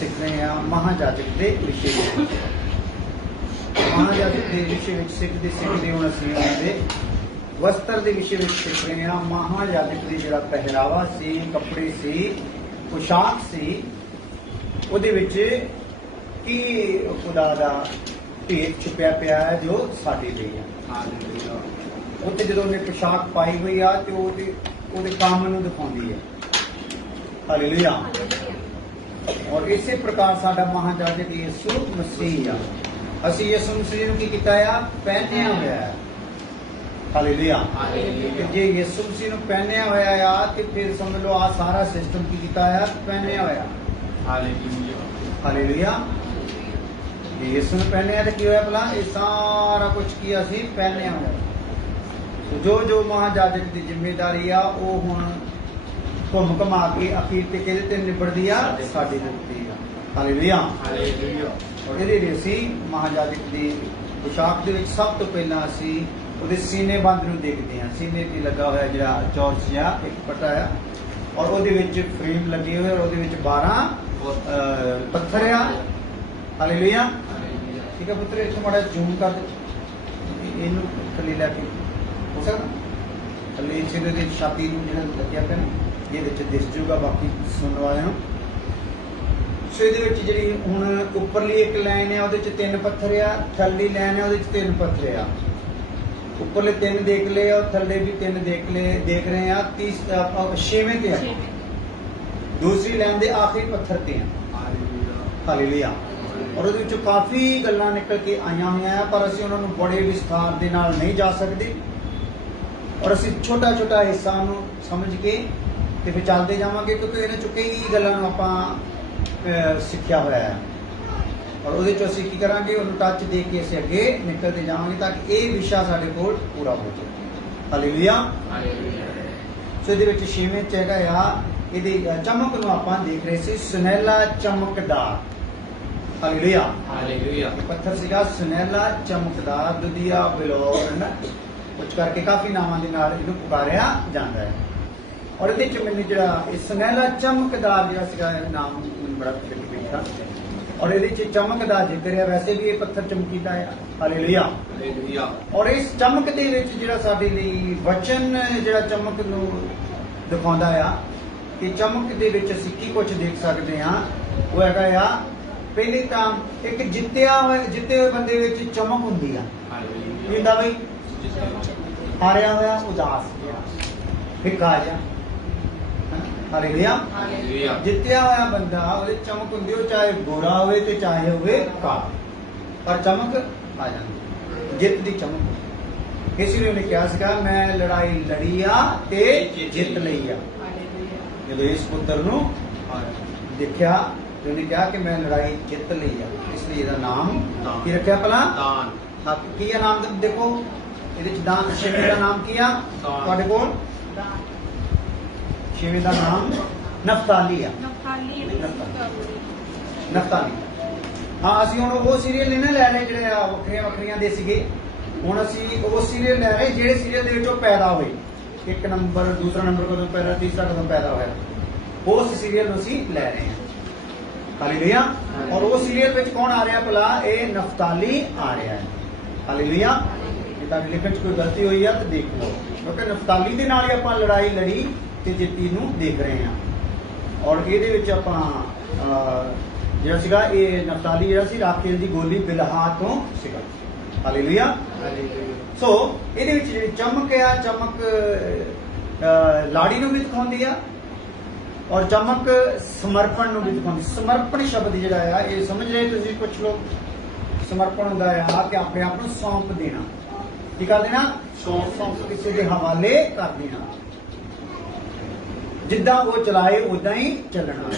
सिख रहे हैं महाजाजक के विषय में। महाजाजक के विषय में सिखते हम असीं उन्हां वस्त्र के विषय में सिख रहे हैं। महाजाजक का जिहड़ा पहरावा सी, कपड़े सी, पोशाक सी, उहदे विच की खुदा दा भेद छुपिया पिया है जो साडे लई है। उत्थे जदों उन्हें पोशाक पाई हुई आ ते उहदे काम नूं दिखाउंदी है। हालेलुया। और इसे प्रकार साडा महाजाजक यीशु मसीह आ। असीं यीशु मसीह नूं की कीता आ? पहनिया होया है। हालेलुया। जे यीशु मसीह नूं पहनिया होया आ ते फिर समझ लो आ सारा सिस्टम की कीता आ? पहनिया होया। हालेलुया। जे यीशु नूं पहनिया तो की होया भला? ये सारा कुछ की असीं पहनिया होया। जो जो महाजाजक की जिम्मेदारी आ वो हुण घुम घुमा के अखीर ते किहदे ते निबड़दी आ? साडे उत्ते आ। हालेलुया। और इहदे लई असीं महाजाजक दी पोशाक दे विच सब तो पहला असीं ਉਹਦੇ सीने बंद ਨੂੰ देखते हैं। सीने ਤੇ ਲੱਗਾ ਹੋਇਆ ਜਿਹੜਾ ਚੌਰਸ ਜਿਹਾ ਇੱਕ ਪੱਟਾ ਆ और ਉਹਦੇ ਵਿੱਚ ਫਰੇਮ ਲੱਗੇ ਹੋਏ और ਉਹਦੇ ਵਿੱਚ 12 ਪੱਥਰ ਆ। ਹਾਲੇਲੂਇਆ। ਠੀਕ ਹੈ ਪੁੱਤਰ, ਇੱਥੋਂ ਮਾੜਾ ਜ਼ੂਮ ਕਰ ਦੇ, ਇਹਨੂੰ ਥੱਲੇ ਲੈ ਕੇ ਹੋ ਸਕਦਾ ਥੱਲੇ ਇਹਦੇ ਦੇ ਛਾਤੀ ਨੂੰ ਜਿਹੜਾ ਲੱਗਿਆ ਪਿਆ ਇਹਦੇ ਵਿੱਚ ਦਿਸ ਜੂਗਾ, ਬਾਕੀ ਸੁਣਨ ਵਾਲਿਆਂ ਨੂੰ। ਸੋ ਇਹਦੇ ਵਿੱਚ ਜਿਹੜੀ ਹੁਣ ਉੱਪਰਲੀ ਇੱਕ ਲਾਈਨ ਆ ਉਹਦੇ ਵਿੱਚ 3 ਪੱਥਰ ਆ, ਥੱਲੇਲੀ ਲਾਈਨ ਆ ਉਹਦੇ ਵਿੱਚ 3 ਪੱਥਰ ਆ। ਉੱਪਰਲੇ 3 देख ले और थल्ले भी 3 देख रहे हैं। 6वें ते है, दूसरी लाइन दे आखिरी पत्थर ते है। हालेलुया। और ਉਹਦੇ ਵਿੱਚੋਂ ਕਾਫੀ ਗੱਲਾਂ ਨਿਕਲ ਕੇ ਆਈਆਂ ਹੋਈਆਂ ਆ, ਪਰ ਅਸੀਂ ਉਹਨਾਂ ਨੂੰ ਬੜੇ ਵਿਸਥਾਰ ਦੇ ਨਾਲ ਨਹੀਂ ਜਾ ਸਕਦੇ ਔਰ ਅਸੀਂ ਛੋਟਾ ਛੋਟਾ ਹਿੱਸਾ ਨੂੰ ਸਮਝ ਕੇ ਤੇ ਫਿਰ ਚੱਲਦੇ ਜਾਵਾਂਗੇ, ਕਿਉਂਕਿ ਇਹਨਾਂ ਚੋਂ ਕਈ ਗੱਲਾਂ ਨੂੰ ਆਪਾਂ ਸਿੱਖਿਆ ਹੋਇਆ ਹੈ। और ਉਹਦੇ ਚੋਂ ਅਸੀਂ ਕੀ ਕਰਾਂਗੇ, ਉਹਨੂੰ ਟੱਚ ਦੇ ਕੇ ਅਸੀਂ ਅੱਗੇ ਨਿਕਲਦੇ ਜਾਵਾਂਗੇ ਤਾਂ ਕਿ ਇਹ ਵਿਸ਼ਾ ਸਾਡੇ ਕੋਲ ਪੂਰਾ ਹੋ ਜਾਵੇ। ਹਾਲੇਲੂਇਆ। ਸੋ ਇਹਦੇ ਵਿੱਚ 6ਵੇਂ ਚ ਹੈਗਾ ਆ, ਇਹਦੀ ਚਮਕ ਨੂੰ ਆਪਾਂ ਦੇਖ ਰਹੇ ਸੀ, ਸੁਨਹਿਲਾ ਚਮਕਦਾਰ। ਹਾਲੇਲੂਇਆ। ਪੱਥਰ ਸੀਗਾ ਸੁਨਹਿਲਾ ਚਮਕਦਾਰ, ਦੁਧੀਆ, ਬਿਲੋਰਨ, ਕੁਝ ਕਰਕੇ ਕਾਫੀ ਨਾਮਾਂ ਦੇ ਨਾਲ ਇਹਨੂੰ ਪੁਕਾਰਿਆ ਜਾਂਦਾ ਹੈ। ਔਰ ਇਹਦੇ ਚ ਮੈਨੂੰ ਜਿਹੜਾ ਇਹ ਸੁਨਹਿਲਾ ਚਮਕਦਾਰ ਜਿਹੜਾ ਸੀਗਾ ਨਾਮ ਮੈਨੂੰ ਬੜਾ ਫਿੱਟ ਬੈਠਾ और ये चमक का जिक्र है। वैसे भी ये पत्थर चमकीला है। हालेलुया। और इस चमक दे विच जिहड़ा साडे लई वचन जिहड़ा चमक नूं दिखाउंदा आ कि चमक दे विच असीं की कुछ देख सकदे हां, वो हैगा आ पहले तां एक जिते हुए बंदे विच चमक हुंदी आ। की हुंदा बई? हारिया होया उदास जिहा, फिक्का जिहा। हालेलुया। जित्तिया होया बंदा ਉਹਦੇ चमक ਹੁੰਦੀ, ਉਹ ਚਾਹੇ ਗੋਰਾ ਹੋਵੇ ਤੇ ਚਾਹੇ ਹੋਵੇ ਕਾਲਾ, ਪਰ ਚਮਕ ਆ ਜਾਂਦੀ, ਜਿੱਤ ਦੀ ਚਮਕ। ਕਿਸੇ ਨੇ ਉਹਨੇ ਕਿਹਾ ਸੀਗਾ ਮੈਂ ਲੜਾਈ ਲੜੀ ਆ ਤੇ ਜਿੱਤ ਲਈ ਆ। ਜਦੋਂ ਇਸ ਪੁੱਤਰ ਨੂੰ ਦੇਖਿਆ ਤੇ ਉਹਨੇ ਕਿਹਾ ਕਿ ਮੈਂ ਲੜਾਈ ਜਿੱਤ ਲਈ ਆ, ਇਸ ਲਈ ਇਹਦਾ ਨਾਮ ਕੀ ਰੱਖਿਆ ਭਲਾ? ਦਾਨ। ਕੀ ਆ ਨਾਮ ਦੇਖੋ ਇਹਦੇ ਚ? ਦਾਨ। 6ਵੇਂ ਦਾ ਨਾਮ ਕੀ ਆ ਤੁਹਾਡੇ ਕੋਲ? ਛੇਵੇਂ ਦਾ ਨਾਮ ਨਫਤਾਲੀ ਆ। ਨਫਤਾਲੀ। ਹਾਂ, ਅਸੀਂ ਹੁਣ ਉਹ ਸੀਰੀਅਲ ਨਹੀਂ ਨਾ ਲੈ ਰਹੇ ਜਿਹੜੇ ਵੱਖਰੀਆਂ ਵੱਖਰੀਆਂ ਦੇ ਸੀਗੇ। ਹੁਣ ਅਸੀਂ ਉਹ ਸੀਰੀਅਲ ਲੈ ਰਹੇ ਜਿਹੜੇ ਸੀਰੀਅਲ ਦੇ ਵਿੱਚ ਉਹ ਪੈਦਾ ਹੋਏ। 1 ਨੰਬਰ, ਦੂਸਰਾ ਨੰਬਰ ਕਦੋਂ ਪੈਦਾ, ਤੀਸਰਾ ਕਦੋਂ ਪੈਦਾ ਹੋਇਆ, ਉਸ ਸੀਰੀਅਲ ਨੂੰ ਅਸੀਂ ਲੈ ਰਹੇ ਹਾਂ। ਹਾਲੇਲੂਇਆ। ਔਰ ਉਹ ਸੀਰੀਅਲ ਵਿੱਚ ਕੌਣ ਆ ਰਿਹਾ ਭਲਾ? ਇਹ ਨਫਤਾਲੀ ਆ ਰਿਹਾ ਹੈ। ਹਾਲੇਲੂਇਆ। ਜੇ ਤਾਂ ਲਿਖਣ 'ਚ ਕੋਈ ਗਲਤੀ ਹੋਈ ਆ ਤਾਂ ਦੇਖ ਲਓ, ਕਿਉਂਕਿ ਨਫਤਾਲੀ ਦੇ ਨਾਲ ਹੀ ਆਪਾਂ ਲੜਾਈ ਲੜੀ ਤੇ ਜਿੱਤੀ ਨੂੰ ਦੇਖ ਰਹੇ ਹਾਂ। ਔਰ ਇਹਦੇ ਵਿੱਚ ਆਪਾਂ ਜਿਹੜਾ ਸੀਗਾ ਇਹ ਨਫਤਾਲੀ ਜਿਹੜਾ ਸੀ ਰਾਖੇਲ ਦੀ ਗੋਲੀ ਬਿਲਹਾ ਤੋਂ ਸੀਗਾ। ਹਾਲੇਲੂਇਆ। ਸੋ ਇਹਦੇ ਵਿੱਚ ਜਿਹੜੀ ਚਮਕ ਆ, ਚਮਕ ਲਾੜੀ ਨੂੰ ਵੀ ਦਿਖਾਉਂਦੀ ਆ ਔਰ ਚਮਕ ਸਮਰਪਣ ਨੂੰ ਵੀ ਦਿਖਾਉਂਦੀ। ਸਮਰਪਣ ਸ਼ਬਦ ਜਿਹੜਾ ਆ ਇਹ ਸਮਝ ਰਹੇ ਤੁਸੀਂ? ਕੁਝ ਲੋਕ ਸਮਰਪਣ ਹੁੰਦਾ ਆ ਕਿ ਆਪਣੇ ਆਪ ਨੂੰ ਸੌਂਪ ਦੇਣਾ। ਕੀ ਕਰ ਦੇਣਾ? ਸੌਂਪ ਕਿਸੇ ਦੇ ਹਵਾਲੇ ਕਰ ਦੇਣਾ। ਜਿੱਦਾਂ ਉਹ ਚਲਾਏ ਉਦਾਂ ਹੀ ਚੱਲਣਾ,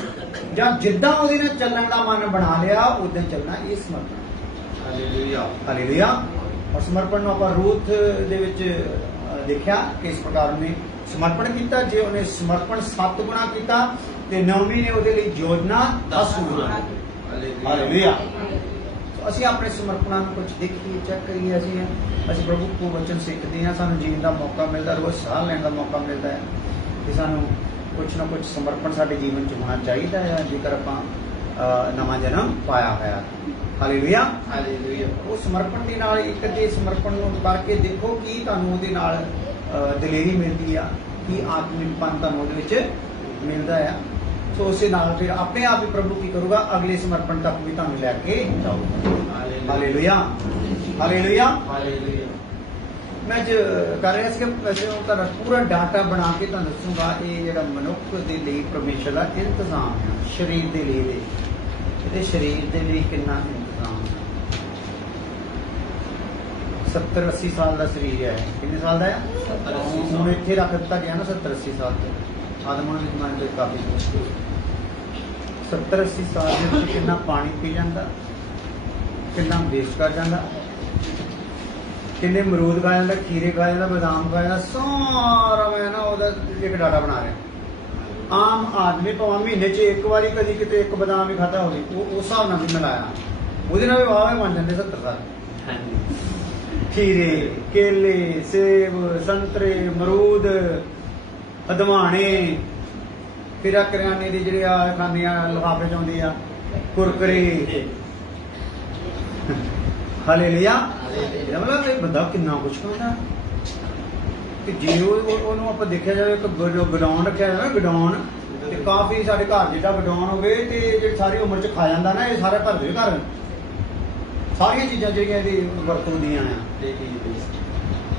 ਜਾਂ ਜਿੱਦਾਂ ਉਹਦੇ ਨਾਲ ਚੱਲਣ ਦਾ ਮਨ ਬਣਾ ਲਿਆ ਉਦਾਂ ਚੱਲਣਾ, ਇਹ ਸਮਰਪਣ। ਹਾਲੇਲੂਇਆ। ਹਾਲੇਲੂਇਆ। ਔਰ ਸਮਰਪਣ ਨੂੰ ਆਪਾਂ ਰੂਥ ਦੇ ਵਿੱਚ ਦੇਖਿਆ ਕਿ ਇਸ ਪ੍ਰਕਾਰ ਉਹਨੇ ਸਮਰਪਣ ਕੀਤਾ। ਜੇ ਉਹਨੇ ਸਮਰਪਣ 7 ਗੁਣਾ ਕੀਤਾ ਤੇ ਨੌਵੀਂ ਨੇ ਉਹਦੇ ਲਈ ਯੋਜਨਾ 10 ਗੁਣਾ। ਹਾਲੇਲੂਇਆ। ਅਸੀਂ ਆਪਣੇ ਸਮਰਪਣਾਂ ਨੂੰ ਕੁਝ ਦੇਖੀਏ, ਚੈੱਕ ਕਰੀਏ। ਅਸੀਂ ਪ੍ਰਭੂ ਕੋ ਵਚਨ ਸਿੱਖਦੇ ਹਾਂ, ਸਾਨੂੰ ਜੀਣ ਦਾ ਮੌਕਾ ਮਿਲਦਾ, ਰੋਜ਼ ਸਾਹ ਲੈਣ ਦਾ ਮੌਕਾ ਮਿਲਦਾ ਹੈ ਤੇ ਸਾਨੂੰ ਕੁਛ ਨਾ ਕੁਛ ਸਮਰਪਣ ਸਾਡੇ ਜੀਵਨ 'ਚ ਹੋਣਾ ਚਾਹੀਦਾ ਹੈ। ਜੇਕਰ ਆਪਾਂ ਨਵਾਂ ਜਨਮ ਪਾਇਆ ਹੋਇਆ। ਹਾਲੇਲੂਇਆ। ਹਾਲੇਲੂਇਆ। ਉਹ ਸਮਰਪਣ ਦੇ ਨਾਲ ਇੱਕ ਦੇ ਸਮਰਪਣ ਨੂੰ ਕਰਕੇ ਦੇਖੋ ਕੀ ਤੁਹਾਨੂੰ ਉਹਦੇ ਨਾਲ ਦਲੇਰੀ ਮਿਲਦੀ ਆ, ਕੀ ਆਤਮਿਕਪਨ ਤੁਹਾਨੂੰ ਉਹਦੇ ਵਿੱਚ ਮਿਲਦਾ ਆ। ਸੋ ਉਸੇ ਨਾਲ ਫਿਰ ਆਪਣੇ ਆਪ ਹੀ ਪ੍ਰਭੂ ਕੀ ਕਰੂਗਾ, ਅਗਲੇ ਸਮਰਪਣ ਤੱਕ ਵੀ ਤੁਹਾਨੂੰ ਲੈ ਕੇ ਜਾਊਗਾ। ਹਾਲੇਲੂਇਆ। ਹਾਲੇਲੂਇਆ। ਹਾਲੇਲੂਇਆ। मैं जो कर रहा कि वैसे ਤੁਹਾਡਾ ਪੂਰਾ ਡਾਟਾ ਬਣਾ ਕੇ ਤੁਹਾਨੂੰ ਦੱਸੂਗਾ। ਇਹ ਜਿਹੜਾ ਮਨੁੱਖ ਦੇ ਲਈ ਪਰਮੇਸ਼ਰ ਦਾ ਇੰਤਜ਼ਾਮ ਹੈ, ਸਰੀਰ ਦੇ ਲਈ ਇਹਦੇ ਸਰੀਰ ਦੇ ਲਈ ਕਿੰਨਾ ਇੰਤਜ਼ਾਮ ਹੈ। 70-80 ਸਾਲ ਦਾ ਸਰੀਰ ਹੈ। ਕਿੰਨੇ ਸਾਲ ਦਾ ਹੈ? 70-80 ਹੁਣ ਇੱਥੇ ਰੱਖ ਦਿੱਤਾ ਗਿਆ ਨਾ 70-80 ਸਾਲ ਤੇ ਆਦਮਾਂ ਦੀ ਜ਼ਮਾਨੇ ਤੋਂ ਕਾਫੀ 70-80 ਸਾਲ ਦੇ ਵਿੱਚ ਕਿੰਨਾ ਪਾਣੀ ਪੀ ਜਾਂਦਾ, ਕਿੰਨਾ ਵੇਸਟ ਕਰ ਜਾਂਦਾ, ਕਿੰਨੇ ਅਮਰੂਦ ਖਾ ਜਾਂਦਾ, ਖੀਰੇ ਖਾ ਜਾਂਦਾ, ਬਦਾਮ ਖਾ ਜਾਂਦਾ, ਸਾਰਾ ਮੈਂ ਨਾ ਉਹਦਾ ਇੱਕ ਡਾਟਾ ਬਣਾ ਰਿਹਾ। ਆਮ ਆਦਮੀ ਭਾਵੇਂ ਮਹੀਨੇ 'ਚ ਇੱਕ ਵਾਰੀ ਕਦੀ ਕਿਤੇ ਇੱਕ ਬਦਾਮ ਵੀ ਖਾਧਾ ਹੋਵੇ, ਉਹ ਉਸ ਹਿਸਾਬ ਨਾਲ ਵੀ ਮਿਲਾਇਆ, ਉਹਦੇ ਨਾਲ ਵੀ ਵਾਹਵੇ ਬਣ ਜਾਂਦੇ 70 ਸਾਲ। ਖੀਰੇ, ਕੇਲੇ, ਸੇਬ, ਸੰਤਰੇ, ਅਮਰੂਦ, ਅਦਵਾਣੇ, ਫਿਰ ਆ ਕਰਿਆਨੇ ਦੇ ਜਿਹੜੇ ਆ ਖਾਂਦੇ ਆ ਲਿਫਾਫੇ 'ਚ ਆਉਂਦੇ ਆ ਕੁਰਕਰੇ। ਹਾਲੇਲੂਇਆ। ਇਹਦਾ ਮਤਲਬ ਇਹ ਬੰਦਾ ਕਿੰਨਾ ਕੁਛ ਖਾਂਦਾ ਕਿ ਜੇ ਉਹਨੂੰ ਆਪਾਂ ਦੇਖਿਆ ਜਾਵੇ ਇੱਕ ਗਡਾਉਣ ਰੱਖਿਆ ਜਾਵੇ ਨਾ, ਗਡਾਉਣ ਤੇ ਕਾਫੀ ਸਾਡੇ ਘਰ ਜਿਹੜਾ ਗਡਾਉਣ ਹੋਵੇ ਤੇ ਜਿਹੜੀ ਸਾਰੀ ਉਮਰ ਚ ਖਾ ਜਾਂਦਾ ਨਾ, ਇਹ ਸਾਰਾ ਭਰ ਦੇ ਘਰ ਸਾਰੀਆਂ ਚੀਜ਼ਾਂ ਜਿਹੜੀਆਂ ਇਹਦੀ ਵਰਤੋਂ ਦੀਆਂ ਆ। ਤੇ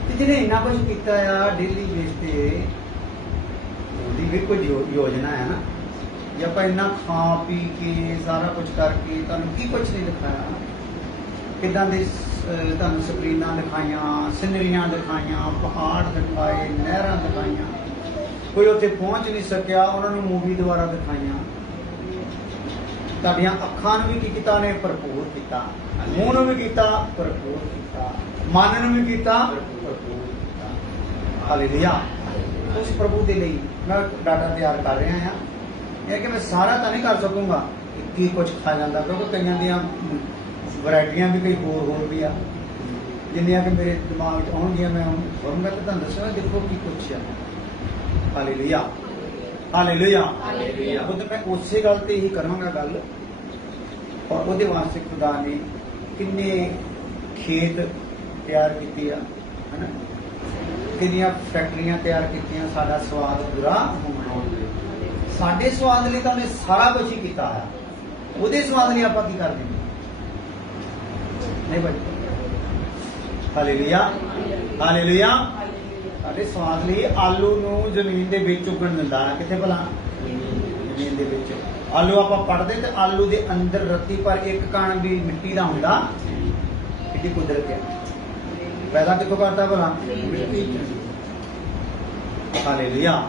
ਜਿਹਨੇ ਇੰਨਾ ਕੁਛ ਕੀਤਾ ਆ ਡੇਲੀ ਬੇਸ ਤੇ, ਉਹਦੀ ਵੀ ਕੁਝ ਯੋਜਨਾ ਹੈ ਨਾ। ਜੇ ਆਪਾਂ ਇੰਨਾ ਖਾ ਪੀ ਕੇ ਸਾਰਾ ਕੁਛ ਕਰਕੇ ਤੁਹਾਨੂੰ ਕੀ ਕੁਛ ਨਹੀਂ ਦਿਖਾਇਆ, ਕਿੱਦਾਂ ਦੇ ਤੁਹਾਨੂੰ ਸਕਰੀਨਾਂ ਦਿਖਾਈਆਂ, ਸਿਨਰੀਆਂ ਦਿਖਾਈਆਂ, ਪਹਾੜ ਦਿਖਾਏ, ਨਹਿਰਾਂ ਦਿਖਾਈਆਂ, ਕੋਈ ਉੱਥੇ ਪਹੁੰਚ ਨਹੀਂ ਸਕਿਆ ਉਹਨਾਂ ਨੂੰ ਮੂਵੀ ਦੁਆਰਾ ਦਿਖਾਈਆਂ। ਤੁਹਾਡੀਆਂ ਅੱਖਾਂ ਨੂੰ ਵੀ ਕੀ ਕੀਤਾ ਨੇ? ਭਰਪੂਰ ਕੀਤਾ। ਮੂੰਹ ਨੂੰ ਵੀ ਕੀਤਾ, ਭਰਪੂਰ ਕੀਤਾ। ਮਨ ਨੂੰ ਵੀ ਕੀਤਾ, ਭਰਪੂਰ ਕੀਤਾ। ਹਾਲੇਲੂਇਆ। ਉਸ ਪ੍ਰਭੂ ਦੇ ਲਈ ਮੈਂ ਡਾਟਾ ਤਿਆਰ ਕਰ ਰਿਹਾ ਹਾਂ। ਇਹ ਕਿ ਮੈਂ ਸਾਰਾ ਤਾਂ ਨਹੀਂ ਕਰ ਸਕੂੰਗਾ ਕੀ ਕੁਝ ਖਾ ਜਾਂਦਾ, ਕਿਉਂਕਿ ਕਈਆਂ ਦੀਆਂ ਵੈਰਾਈਟੀਆਂ ਵੀ ਕਈ ਹੋਰ ਵੀ ਆ, ਜਿੰਨੀਆਂ ਕਿ ਮੇਰੇ ਦਿਮਾਗ 'ਚ ਆਉਣਗੀਆਂ ਮੈਂ ਤੁਹਾਨੂੰ ਤੁਹਾਨੂੰ ਦੱਸਾਂਗਾ। ਦੇਖੋ ਕੀ ਕੁਛ ਆ। ਹਾਲੇਲੂਇਆ। ਹਾਲੇਲੂਇਆ। ਉਹ ਤਾਂ ਮੈਂ ਉਸੇ ਗੱਲ ਤੇ ਹੀ ਕਰਾਂਗਾ ਗੱਲ। ਔਰ ਉਹਦੇ ਵਾਸਤੇ ਖੁਦਾ ਨੇ ਕਿੰਨੇ ਖੇਤ ਤਿਆਰ ਕੀਤੇ ਆ, ਹਨਾ, ਕਿੰਨੀਆਂ ਫੈਕਟਰੀਆਂ ਤਿਆਰ ਕੀਤੀਆਂ ਸਾਡਾ ਸਵਾਦ ਪੂਰਾ ਹੋਣਾ। ਸਾਡੇ ਸਵਾਦ ਲਈ ਤਾਂ ਉਹਨੇ ਸਾਰਾ ਕੁਝ ਹੀ ਕੀਤਾ ਆ। ਉਹਦੇ ਸਵਾਦ ਲਈ ਆਪਾਂ ਕੀ ਕਰਦੇ ਨਹੀਂ ਭਾਈ? ਹਾਲੇਲੂਇਆ। ਹਾਲੇਲੂਇਆ। ਸਾਡੇ ਸਵਾਦ ਲਈ ਆਲੂ ਨੂੰ ਜ਼ਮੀਨ ਦੇ ਵਿੱਚ ਉੱਗਣ ਦਿੰਦਾ ਹੈ। ਕਿੱਥੇ ਭਲਾ? ਜ਼ਮੀਨ ਦੇ ਵਿੱਚ। ਆਲੂ ਆਪਾਂ ਪੜਦੇ ਤੇ ਆਲੂ ਦੇ ਅੰਦਰ ਰੱਤੀ ਪਰ ਇੱਕ ਕਣ ਵੀ ਮਿੱਟੀ ਦਾ ਹੁੰਦਾ। ਕਿੱਡੀ ਕੁਦਰਤ ਹੈ। ਪੈਦਾ ਕਿੱਥੋਂ ਕਰਦਾ ਭਲਾ? ਮਿੱਟੀ। ਹਾਲੇਲੂਇਆ।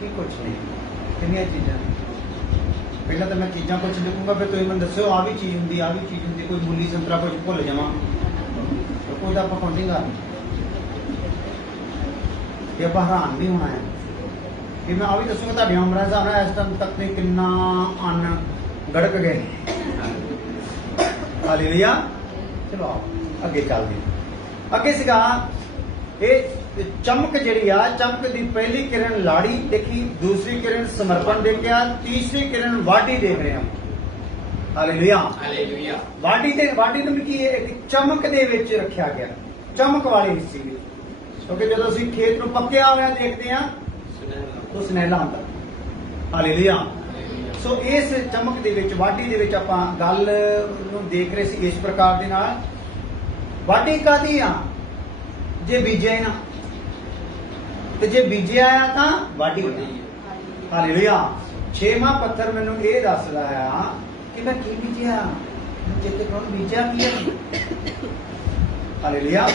ਕੀ ਕੁਛ ਨਹੀਂ, ਕਿੰਨੀਆਂ ਚੀਜ਼ਾਂ। ਪਹਿਲਾਂ ਤਾਂ ਮੈਂ ਚੀਜ਼ਾਂ ਕੁਛ ਲਿਖੂੰਗਾ, ਫਿਰ ਤੁਸੀਂ ਮੈਨੂੰ ਦੱਸਿਓ ਆਹ ਵੀ ਚੀਜ਼ ਹੁੰਦੀ, ਆਹ ਵੀ ਚੀਜ਼ ਹੁੰਦੀ। ਕੋਈ ਮੂਲੀ ਸੰਤਰਾ ਕੁਝ ਭੁੱਲ ਜਾਵਾਂ, ਕੋਈ ਤਾਂ ਆਪਾਂ ਕਾਊਂਟਿੰਗ ਕਰ ਤੇ ਆਪਾਂ ਹੈਰਾਨ ਵੀ ਹੋਣਾ ਹੈ ਕਿ ਮੈਂ ਆ ਵੀ ਦੱਸੂਗਾ ਤੁਹਾਡੀਆਂ ਉਮਰਾਂ ਹਿਸਾਬ ਨਾਲ ਇਸ ਟਾਈਮ ਤੱਕ ਤੇ ਕਿੰਨਾ ਅੰਨ ਗੜਕ ਗਏ। ਹਾਲੇਲੂਇਆ। ਚਲੋ ਆਓ ਅੱਗੇ ਚੱਲਦੇ। ਅੱਗੇ ਸੀਗਾ ਇਹ ਚਮਕ ਜਿਹੜੀ ਆ, ਚਮਕ ਦੀ ਪਹਿਲੀ ਕਿਰਨ ਲਾੜੀ ਦੇਖੀ, ਦੂਸਰੀ ਕਿਰਨ ਸਮਰਪਣ ਦੇਖਿਆ, ਤੀਸਰੀ ਕਿਰਨ ਵਾਢੀ ਦੇਖ ਰਹੇ ਹਾਂ। ਹਾਲੇਲੂਇਆ। ਹਾਲੇਲੂਇਆ। ਵਾਢੀ ਨੂੰ ਵੀ ਕੀ ਹੈ? ਇੱਕ ਚਮਕ ਦੇ ਵਿੱਚ ਰੱਖਿਆ ਗਿਆ, ਚਮਕ ਵਾਲੇ ਹਿੱਸੇ ਵਿੱਚ। ਕਿਉਂਕਿ ਜਦੋਂ ਅਸੀਂ ਖੇਤ ਨੂੰ ਪੱਕਿਆ ਹੋਇਆ ਦੇਖਦੇ ਹਾਂ ਉਹ ਸੁਨਹਿਲਾ ਹੁੰਦਾ। ਹਾਲੇਲੂਇਆ। ਸੋ ਇਸ ਚਮਕ ਦੇ ਵਿੱਚ, ਵਾਢੀ ਦੇ ਵਿੱਚ ਆਪਾਂ ਗੱਲ ਨੂੰ ਦੇਖ ਰਹੇ ਸੀ ਇਸ ਪ੍ਰਕਾਰ ਦੇ ਨਾਲ। ਵਾਢੀ ਕਾਹਦੀ ਆ? ਜੇ ਬੀਜਿਆ ਨਾ, ਤੇ ਜੇ ਬੀਜਿਆ ਆ ਤਾਂ ਵਾਢੀ। ਹਾਲੇਲੂਇਆ। 6ਵਾਂ ਪੱਥਰ ਮੈਨੂੰ ਇਹ ਦੱਸਦਾ ਆ ਕਿ ਮੈਂ ਕੀ ਬੀਜਿਆ, ਚੇਤੇ ਕਰੋ ਬੀਜਿਆ ਕੀ ਹੈ। ਹਾਲੇਲੂਇਆ।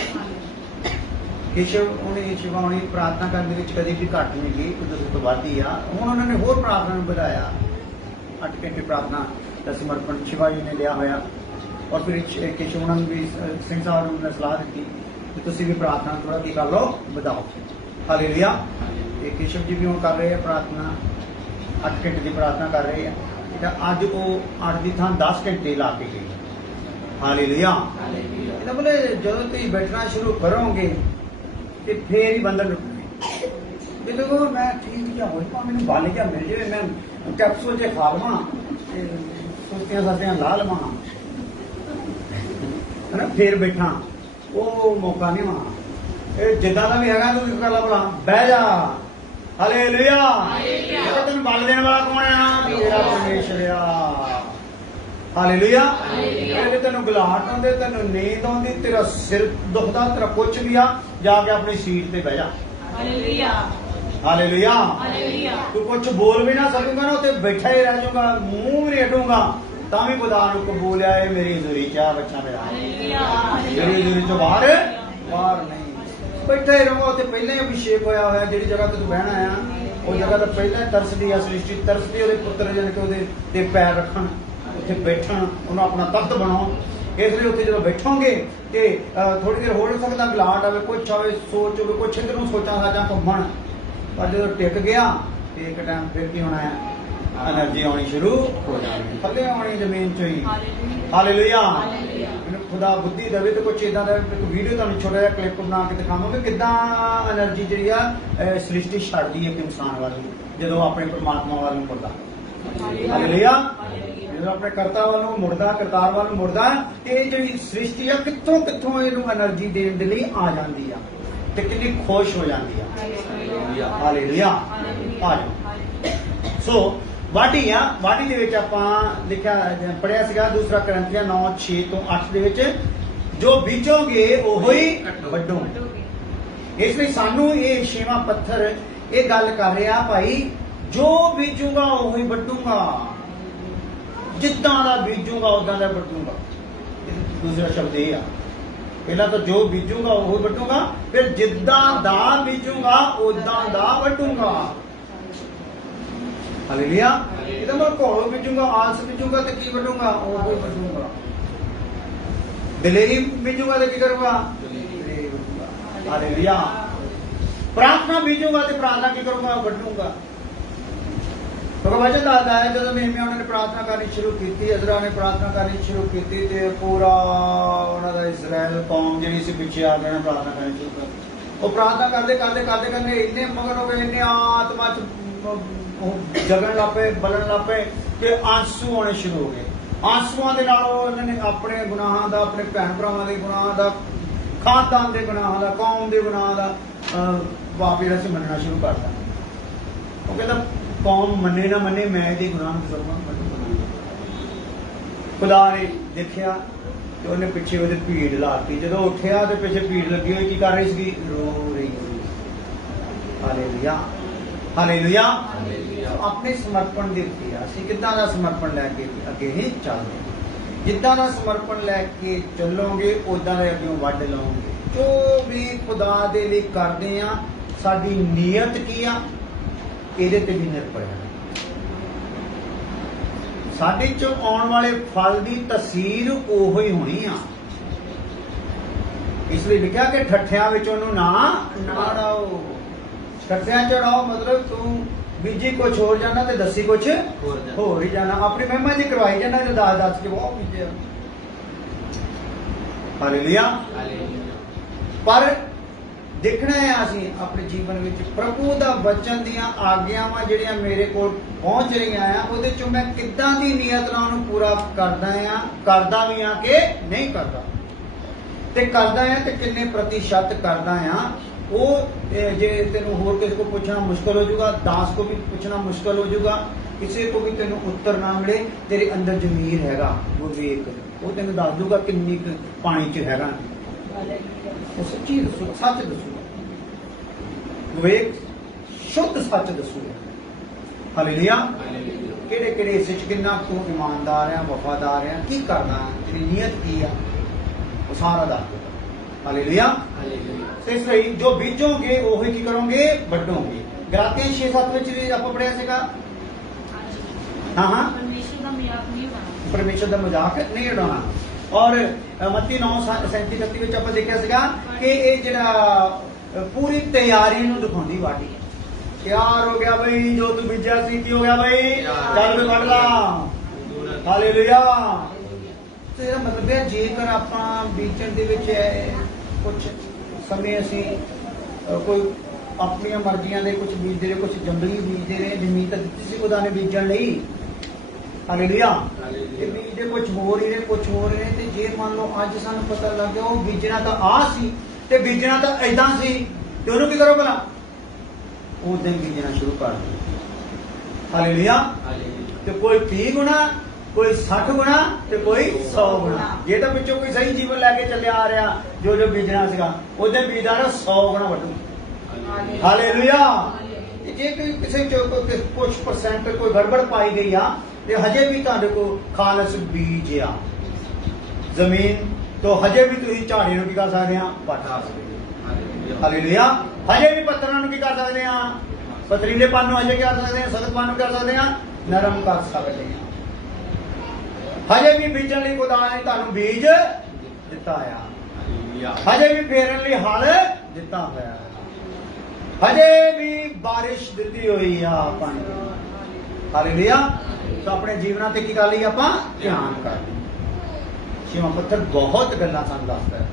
ਕੇਸ਼ਵ ਉਹਨੇ ਸ਼ਿਵਾਉਣੀ ਪ੍ਰਾਰਥਨਾ ਕਰਨ ਦੇ ਵਿੱਚ ਕਦੇ ਵੀ ਘੱਟ ਨਹੀਂ ਗਈ, ਕੁਦਰਤ ਤੋਂ ਵੱਧ ਹੀ ਆ। ਹੁਣ ਉਹਨਾਂ ਨੇ ਹੋਰ ਪ੍ਰਾਰਥਨਾ ਨੂੰ ਵਧਾਇਆ। 8 ਘੰਟੇ ਪ੍ਰਾਰਥਨਾ ਦਾ ਸਮਰਪਣ ਸ਼ਿਵਾ ਜੀ ਨੇ ਲਿਆ ਹੋਇਆ। ਔਰ ਫਿਰ ਕੇਸ਼ਵ ਉਹਨਾਂ ਨੂੰ ਵੀ ਸਿੰਘ ਸਾਹਿਬ ਨੂੰ ਸਲਾਹ ਦਿੱਤੀ ਕਿ ਤੁਸੀਂ ਵੀ ਪ੍ਰਾਰਥਨਾ ਥੋੜਾ ਕੀ ਕਰ ਲਓ, ਵਧਾਓ। ਹਾਲੇਲੂਇਆ। ਇਹ ਕੇਸ਼ਵ ਜੀ ਵੀ ਹੁਣ ਕਰ ਰਹੇ ਆ ਪ੍ਰਾਰਥਨਾ, 8 ਘੰਟੇ ਦੀ ਪ੍ਰਾਰਥਨਾ ਕਰ ਰਹੇ ਆ। ਤਾਂ ਅੱਜ ਉਹ 8 ਦੀ ਥਾਂ 10 ਘੰਟੇ ਲਾ ਕੇ ਗਏ। ਹਾਲੇਲੂਇਆ। ਇਹਦਾ ਮਤਲਬ ਜਦੋਂ ਤੁਸੀਂ ਬੈਠਣਾ ਸ਼ੁਰੂ ਕਰੋਗੇ ਤੇ ਫੇਰ ਹੀ ਬੰਧਨ ਰੁਕੂਗੇ। ਜਦੋਂ ਮੈਂ ਠੀਕ ਜਿਹਾ ਹੋਈ, ਮੈਨੂੰ ਬਲ ਜਿਹਾ ਮਿਲ ਜਾਵੇ, ਮੈਂ ਕੈਪਸੂਲ ਜੇ ਖਾ ਲਵਾਂ ਤੇ ਸੁਸਤੀਆਂ ਸਾਸਤੀਆਂ ਲਾ ਲਵਾਂ ਹਨਾ ਫੇਰ ਬੈਠਾ, ਉਹ ਮੌਕਾ ਨਹੀਂ ਹੋਣਾ। ਇਹ ਜਿੱਦਾਂ ਦਾ ਵੀ ਹੈਗਾ ਤੂੰ ਇੱਕ ਗੱਲ ਭਲਾ ਬਹਿ ਜਾ। ਹਾਲੇਲੂਇਆ। ਇਹ ਤੈਨੂੰ ਬਲ ਦੇਣ ਵਾਲਾ ਕੌਣ ਆ? ਤੇਰਾ ਪਰਮੇਸ਼ਰ ਆ। ਹਾਲੇਲੂਇਆ। ਇਹ ਤੈਨੂੰ ਗਲਾਟ ਆਉਂਦੇ, ਤੈਨੂੰ ਨੀਂਦ ਆਉਂਦੀ, ਤੇਰਾ ਸਿਰ ਦੁਖਦਾ, ਤੇਰਾ ਕੁਝ ਵੀ ਆ, ਜਾ ਕੇ ਆਪਣੀ ਸੀਟ ਤੇ ਬਹਿ ਜਾ। ਹਾਲੇਲੂਇਆ। ਤੂੰ ਕੁਝ ਬੋਲ ਵੀ ਨਾ ਸਕੂਗਾ ਨਾ, ਉੱਥੇ ਬੈਠਾ ਹੀ ਰਹਿ ਜਾਊਗਾ, ਮੂੰਹ ਵੀ ਨਹੀਂ ਹਟੂਗਾ, ਤਾਂ ਵੀ ਖੁਦਾ ਨੂੰ ਕਬੂਲਿਆ ਇਹ ਮੇਰੀ ਜ਼ੁਰੀ ਚਾਹ ਬੱਚਾ ਮੇਰਾ, ਮੇਰੀ ਜ਼ੁਰੀ ਤੋਂ ਬਾਹਰ ਨਹੀਂ। ਬੈਠਾ ਹੀ ਰਹੂਗਾ ਉੱਥੇ। ਪਹਿਲਾਂ ਹੀ ਅਭਿਸ਼ੇਕ ਹੋਇਆ ਹੋਇਆ, ਜਿਹੜੀ ਜਗ੍ਹਾ ਤੇ ਤੂੰ ਬਹਿਣਾ ਆ ਉਹ ਜਗ੍ਹਾ ਤਾਂ ਪਹਿਲਾਂ ਹੀ ਤਰਸਦੀ ਆ, ਸ੍ਰਿਸ਼ਟੀ ਤਰਸਦੀ ਉਹਦੇ ਪੁੱਤਰ ਜਨ ਕੇ ਉਹਦੇ ਤੇ ਪੈਰ ਰੱਖਣ, ਉੱਥੇ ਬੈਠਣ, ਉਹਨੂੰ ਆਪਣਾ ਤਖਤ ਬਣਾਉਣ। ਇਸ ਲਈ ਉੱਥੇ ਜਦੋਂ ਬੈਠੋਗੇ ਤੇ ਥੋੜੀ ਦੇਰ ਹੋ ਸਕਦਾ ਗਲਾਟ ਆਵੇ, ਕੁਛ ਆਵੇ, ਸੋਚ ਹੋਵੇ, ਕੁਛ ਇੱਧਰ ਨੂੰ ਸੋਚਾਂ ਸਾਜਾਂ ਘੁੰਮਣ, ਪਰ ਜਦੋਂ ਟਿਕ ਗਿਆ ਤੇ ਇੱਕ ਟਾਈਮ ਫਿਰ ਕੀ ਹੋਣਾ ਹੈ? એનર્ਜੀ ਆਉਣੀ ਸ਼ੁਰੂ ਹੋ ਜਾਣੀ, ਥੱਲੇ ਆਉਣੀ ਜ਼ਮੀਨ ਚੋਂ ਹੀ। ਹਾਲੇਲੂਇਆ। ਮੈਨੂੰ ਖੁਦਾ ਬੁੱਧੀ ਦੇਵੇ ਤੇ ਕੁਛ ਇਦਾਂ ਦਾ ਇੱਕ ਵੀਡੀਓ ਤੁਹਾਨੂੰ ਛੋਟਾ ਜਿਹਾ ਕਲਿੱਪ ਬਣਾ ਕੇ ਦਿਖਾਵਾਂਗੇ ਕਿੱਦਾਂ એનર્ਜੀ ਜਿਹੜੀ ਆ ਸ੍ਰਿਸ਼ਟੀ ਛੱਡਦੀ ਹੈ ਇਨਸਾਨ ਵੱਲ ਜਦੋਂ ਆਪਣੇ ਪਰਮਾਤਮਾ ਵੱਲ ਨੂੰ ਮੁੜਦਾ। ਹਾਲੇਲੂਇਆ। ਜਦੋਂ ਆਪਣੇ ਕਰਤਾ ਵੱਲ ਨੂੰ ਮੁੜਦਾ, ਕਰਤਾਰ ਵੱਲ ਨੂੰ ਮੁੜਦਾ, ਤੇ ਇਹ ਜਿਹੜੀ ਸ੍ਰਿਸ਼ਟੀ ਆ ਕਿੱਥੋਂ ਕਿੱਥੋਂ ਇਹਨੂੰ એનર્ਜੀ ਦੇਣ ਦੇ ਲਈ ਆ ਜਾਂਦੀ ਆ ਤੇ ਕਿੰਨੀ ਖੁਸ਼ ਹੋ ਜਾਂਦੀ ਆ। ਹਾਲੇਲੂਇਆ। ਆ ਜਾਓ। ਸੋ ਵਾਢੀ ਆ, ਵਾਢੀ ਦੇ ਵਿੱਚ ਆਪਾਂ ਲਿਖਿਆ ਪੜਿਆ ਸੀਗਾ 2 ਕਰੰਥੀਆਂ 9:6 ਤੋਂ 8 ਦੇ ਵਿੱਚ, ਜੋ ਬੀਜੋਗੇ ਉਹੋ ਹੀ ਵੱਢੋ। ਇਸ ਲਈ ਸਾਨੂੰ ਇਹ 6ਵਾਂ ਪੱਥਰ ਇਹ ਗੱਲ ਕਰ ਰਿਹਾ, ਭਾਈ ਜੋ ਬੀਜੂਗਾ ਉਹੋ ਹੀ ਵੱਢੂਗਾ, ਜਿੱਦਾਂ ਦਾ ਬੀਜੂਗਾ ਉਦਾਂ ਦਾ ਵੱਢੂਗਾ। ਦੂਸਰਾ ਸ਼ਬਦ ਇਹ ਆ, ਪਹਿਲਾਂ ਤਾਂ ਜੋ ਬੀਜੂਗਾ ਉਹੋ ਹੀ ਵੱਢੂਗਾ, ਫਿਰ ਜਿੱਦਾਂ ਦਾ ਬੀਜੂਗਾ ਉਦਾਂ ਦਾ ਵੱਢੂਗਾ। ਹਾਲੇਲੂਇਆ। ਇਹਦਾ ਮੈਂ ਘੋੜੋ ਬੀਜੂਗਾ, ਆਲਸ ਬੀਜੂਗਾ ਤੇ ਕੀ ਵੱਢੂਗਾ? ਉਹ ਹੀ ਵੱਢੂਗਾ। ਦਲੇਰੀ ਬੀਜੂਗਾ ਤੇ ਕੀ ਕਰੂਗਾ? ਦਲੇਰੀ ਵੱਢੂਗਾ। ਹਾਲੇਲੂਇਆ। ਪ੍ਰਾਰਥਨਾ ਬੀਜੂਗਾ ਤੇ ਪ੍ਰਾਰਥਨਾ ਕੀ ਕਰੂਗਾ? ਵੱਢੂਗਾ। ਵਚਨ ਦੱਸਦਾ ਹੈ ਜਦੋਂ ਨehemiah ਉਹਨਾਂ ਨੇ ਪ੍ਰਾਰਥਨਾ ਕਰਨੀ ਸ਼ੁਰੂ ਕੀਤੀ, ਇਜ਼ਰਾ ਨੇ ਪ੍ਰਾਰਥਨਾ ਕਰਨੀ ਸ਼ੁਰੂ ਕੀਤੀ ਤੇ ਪੂਰਾ ਉਹਨਾਂ ਦਾ ਇਜ਼ਰਾਈਲ ਕੌਮ ਜਿਹੜੀ ਸੀ ਪਿੱਛੇ ਆ ਗਏ, ਪ੍ਰਾਰਥਨਾ ਕਰਨੀ ਸ਼ੁਰੂ ਕਰ। ਉਹ ਪ੍ਰਾਰਥਨਾ ਕਰਦੇ ਕਰਦੇ ਕਰਦੇ ਕਰਦੇ ਇੰਨੇ ਮਗਨ ਹੋ ਗਏ, ਇੰਨੇ ਆਤਮਾ ਚ ਜਗਣ ਲੱਪੇ, ਬਲਣ ਲੱਪੇ ਕਿ ਆਂਸੂ ਆਉਣੇ ਸ਼ੁਰੂ ਹੋ ਗਏ। ਆਂਸੂਆਂ ਦੇ ਨਾਲ ਉਹਨਾਂ ਨੇ ਆਪਣੇ ਗੁਨਾਹਾਂ ਦਾ, ਆਪਣੇ ਭੈਣ ਭਰਾਵਾਂ ਦੇ ਗੁਨਾਹਾਂ ਦਾ, ਖਾਨਦਾਨ ਦੇ ਗੁਨਾਹਾਂ ਦਾ, ਕੌਮ ਦੇ ਗੁਨਾਹਾਂ ਦਾ ਪਾਪ ਜਿਹੜਾ ਸੀ ਮੰਨਣਾ ਸ਼ੁਰੂ ਕਰਤਾ। ਉਹ ਕਹਿੰਦਾ ਕੌਮ ਮੰਨੇ ਨਾ ਮੰਨੇ, ਮੈਂ ਇਹਦੇ ਗੁਨਾਹ ਨੂੰ ਕਰੂੰਗਾ। ਖੁਦਾ ਨੇ ਦੇਖਿਆ ਤੇ ਉਹਨੇ ਪਿੱਛੇ ਉਹਦੇ ਭੀੜ ਲਾਤੀ। ਜਦੋਂ ਉੱਠਿਆ ਤੇ ਪਿੱਛੇ ਭੀੜ ਲੱਗੀ ਹੋਈ, ਕੀ ਕਰ ਰਹੀ ਸੀ? ਰੋ ਰਹੀ ਹੋਈ। ਹਾਲੇਲੂਇਆ। ਹਾਲੇਲੂਇਆ। ਆਪਣੇ ਸਮਰਪਣ ਦੇ ਉੱਤੇ ਅਸੀਂ ਕਿੱਦਾਂ ਦਾ ਸਮਰਪਣ ਲੈ ਕੇ ਅੱਗੇ ਹੀ ਚੱਲਦੇ। ਜਿੱਦਾਂ ਦਾ ਸਮਰਪਣ ਲੈ ਕੇ ਚੱਲੋਗੇ ਉਦਾਂ ਦਾ ਅੱਗੇ ਵੱਢ ਲਓਗੇ। ਜੋ ਵੀ ਖੁਦਾ ਦੇ ਲਈ ਕਰਦੇ ਆ, ਸਾਡੀ ਨੀਅਤ ਕੀ ਆ ਇਹਦੇ ਤੇ ਵੀ ਨਿਰਭਰ ਹੈ। ਸਾਡੇ ਚੋਂ ਆਉਣ ਵਾਲੇ ਫਲ ਦੀ ਤਸਵੀਰ ਉਹੋ ਹੀ ਹੋਣੀ ਆ। ਇਸ ਲਈ ਲਿਖਿਆ ਕਿ ਠੱਠਿਆਂ ਵਿੱਚ ਉਹਨੂੰ ਨਾ ਡਾਓ। ਠੱਠਿਆਂ ਚ ਡਾਓ ਮਤਲਬ ਤੂੰ ਬੀਜੀ ਕੁਛ ਹੋਰ ਜਾਣਾ ਤੇ ਦੱਸੀ ਕੁਛ ਹੋਰ ਹੀ ਜਾਣਾ, ਆਪਣੀ ਮਹਿਮਾ ਜੀ ਕਰਵਾਈ ਜਾਣਾ ਤੇ ਦੱਸ ਕੇ ਬਹੁਤ ਬੀਜਿਆ। ਹਾਲੇਲੂਇਆ। ਪਰ ਦੇਖਣਾ ਹੈ ਅਸੀਂ ਆਪਣੇ ਜੀਵਨ ਵਿੱਚ ਪ੍ਰਭੂ ਦਾ ਵਚਨ ਦੀਆਂ ਆਗਿਆਵਾਂ ਜਿਹੜੀਆਂ ਮੇਰੇ ਕੋਲ ਪਹੁੰਚ ਰਹੀਆਂ ਆ, ਉਹਦੇ ਚੋਂ ਮੈਂ ਕਿੱਦਾਂ ਦੀ ਨੀਅਤ ਨਾਲ ਉਹਨੂੰ ਪੂਰਾ ਕਰਦਾ ਵੀ ਆ ਕਿ ਨਹੀਂ ਕਰਦਾ, ਤੇ ਕਰਦਾ ਆ ਤੇ ਕਿੰਨੇ ਪ੍ਰਤੀਸ਼ਤ ਕਰਦਾ ਆ। ਉਹ ਜੇ ਤੈਨੂੰ ਹੋਰ ਕਿਸੇ ਕੋ ਪੁੱਛਣਾ ਮੁਸ਼ਕਲ ਹੋ ਜਾਊਗਾ, ਦਾਸ ਕੋ ਵੀ ਪੁੱਛਣਾ ਮੁਸ਼ਕਲ ਹੋ ਜਾਊਗਾ, ਕਿਸੇ ਕੋ ਵੀ ਤੈਨੂੰ ਉੱਤਰ ਨਾ ਮਿਲੇ, ਤੇਰੇ ਅੰਦਰ ਜ਼ਮੀਰ ਹੈਗਾ ਵਿਵੇਕ, ਉਹ ਤੈਨੂੰ ਦੱਸ ਦੂਗਾ ਕਿੰਨੀ ਕੁ ਪਾਣੀ 'ਚ ਹੈਗਾ। ਉਹ ਸੱਚੀ ਦੱਸੂ, ਸੱਚ ਦੱਸੂਗਾ, ਵਿਵੇਕ ਸ਼ੁੱਧ ਸੱਚ ਦੱਸੂਗਾ। ਹਾਲੇਲੂਇਆ। ਕਿਹੜੇ ਕਿਹੜੇ ਇਸ 'ਚ ਕਿੰਨਾ ਤੂੰ ਇਮਾਨਦਾਰ ਆ, ਵਫਾਦਾਰ ਆ, ਕੀ ਕਰਨਾ, ਤੇਰੀ ਨੀਅਤ ਕੀ ਆ, ਉਹ ਸਾਰਾ ਦੱਸ ਦੂਗਾ। ਹਾਲੇਲੂਇਆ। ਇਸ ਲਈ ਜੋ ਬੀਜੋਗੇ ਉਹੀ ਕੀ ਕਰੋਗੇ? ਵੱਢੋਗੇ। ਗਲਾਤੀਆਂ 6:7 ਵਿੱਚ ਵੀ ਆਪਾਂ ਪੜਿਆ ਸੀਗਾ। ਹਾਂ ਪਰਮੇਸ਼ਰ ਦਾ ਮਜ਼ਾਕ ਨਹੀਂ ਉਡਾਉਣਾ। ਔਰ ਮੱਤੀ 9:37 ਵਿੱਚ ਆਪਾਂ ਦੇਖਿਆ ਸੀਗਾ ਕਿ ਇਹ ਜਿਹੜਾ ਪੂਰੀ ਤਿਆਰੀ ਨੂੰ ਦਿਖਾਉਂਦੀ ਵਾਢੀ। ਤਿਆਰ ਹੋ ਗਿਆ ਬਈ, ਜੋ ਤੂੰ ਬੀਜਿਆ ਸੀ ਕੀ ਹੋ ਗਿਆ ਬਈ? ਚੱਲ ਵੱਢ ਲਾ। ਹਾਲੇਲੂਇਆ। ਤੇ ਇਹਦਾ ਮਤਲਬ ਹੈ ਜੇਕਰ ਆਪਾਂ ਬੀਜਣ ਦੇ ਵਿੱਚ ਕੁਝ ਸਮੇਂ ਅਸੀਂ ਕੋਈ ਆਪਣੀਆਂ ਮਰਜ਼ੀਆਂ ਦੇ ਕੁਝ ਬੀਜਦੇ ਰਹੇ, ਕੁਝ ਜੰਗਲੀ ਬੀਜਦੇ ਰਹੇ, ਜ਼ਮੀਨ ਤਾਂ ਦਿੱਤੀ ਸੀ ਖੁਦਾ ਨੇ ਬੀਜਣ ਲਈ, ਹਾਲੇਲੂਇਆ। ਇਹ ਬੀਜ ਦੇ ਕੁਝ ਹੋਰ ਹੀ ਨੇ, ਕੁਝ ਹੋਰ ਨੇ। ਤੇ ਜੇ ਮੰਨ ਲਓ ਅੱਜ ਸਾਨੂੰ ਪਤਾ ਲੱਗ ਗਿਆ ਉਹ ਬੀਜਣਾ ਤਾਂ ਆ ਸੀ ਤੇ ਬੀਜਣਾ ਤਾਂ ਏਦਾਂ ਸੀ, ਤੇ ਉਹਨੂੰ ਕੀ ਕਰੋ ਭਲਾ? ਉਹ ਦਿਨ ਬੀਜਣਾ ਸ਼ੁਰੂ ਕਰ ਦਿਓ। ਹਾਲੇਲੂਇਆ। ਤੇ ਕੋਈ 30 ਗੁਣਾ, ਕੋਈ 60 ਗੁਣਾ ਤੇ ਕੋਈ 100 ਗੁਣਾ। ਜੇ ਤਾਂ ਵਿੱਚੋਂ ਕੋਈ ਸਹੀ ਜੀਵਨ ਲੈ ਕੇ ਚੱਲਿਆ ਆ ਰਿਹਾ, ਜੋ ਜੋ ਬੀਜਣਾ ਸੀਗਾ ਉਹਦੇ ਬੀਜਦਾ ਨਾ 100 ਗੁਣਾ ਵੱਢੂ। ਹਾਲੇਲੂਇਆ। ਜੇ ਕੋਈ ਕਿਸੇ ਕੁਝ ਪਰਸੈਂਟ ਕੋਈ ਗੜਬੜ ਪਾਈ ਗਈ ਆ ਤੇ ਹਜੇ ਵੀ ਤੁਹਾਡੇ ਕੋਲ ਖਾਲਸ ਬੀਜ ਆ ਜ਼ਮੀਨ, ਤੋਂ ਹਜੇ ਵੀ ਤੁਸੀਂ ਝਾੜੀ ਨੂੰ ਕੀ ਕਰ ਸਕਦੇ ਆ? ਵੱਢ ਸਕਦੇ। ਹਾਲੇਲੂਇਆ। ਹਜੇ ਵੀ ਪੱਤਰਾਂ ਨੂੰ ਕੀ ਕਰ ਸਕਦੇ ਆ? ਪਥਰੀਲੇਪਨ ਨੂੰ ਹਜੇ ਕੀ ਕਰ ਸਕਦੇ ਆ? ਸਖਤਪਨ ਨੂੰ ਕਰ ਸਕਦੇ ਆ? ਨਰਮ ਕਰ ਸਕਦੇ ਆ। ਹਜੇ ਵੀ ਬੀਜਣ ਲਈ ਖੁਦਾ ਨੇ ਤੁਹਾਨੂੰ ਬੀਜ ਦਿੱਤਾ ਆ। ਹਜੇ ਵੀ ਫੇਰਨ ਲਈ ਹਲ ਦਿੱਤਾ ਹੋਇਆ। ਹਜੇ ਵੀ ਬਾਰਿਸ਼ ਦਿੱਤੀ ਹੋਈ ਆ ਆਪਾਂ ਨੇ। ਹਾਲੇਲੂਇਆ। ਤਾਂ ਆਪਣੇ ਜੀਵਨਾਂ ਤੇ ਕੀ ਕਰ ਲਈ ਆਪਾਂ? ਧਿਆਨ ਕਰ ਲਈ। ਛੇਵਾਂ ਪੱਤਰ ਬਹੁਤ ਗੱਲਾਂ ਸਾਨੂੰ ਦੱਸਦਾ ਹੈ,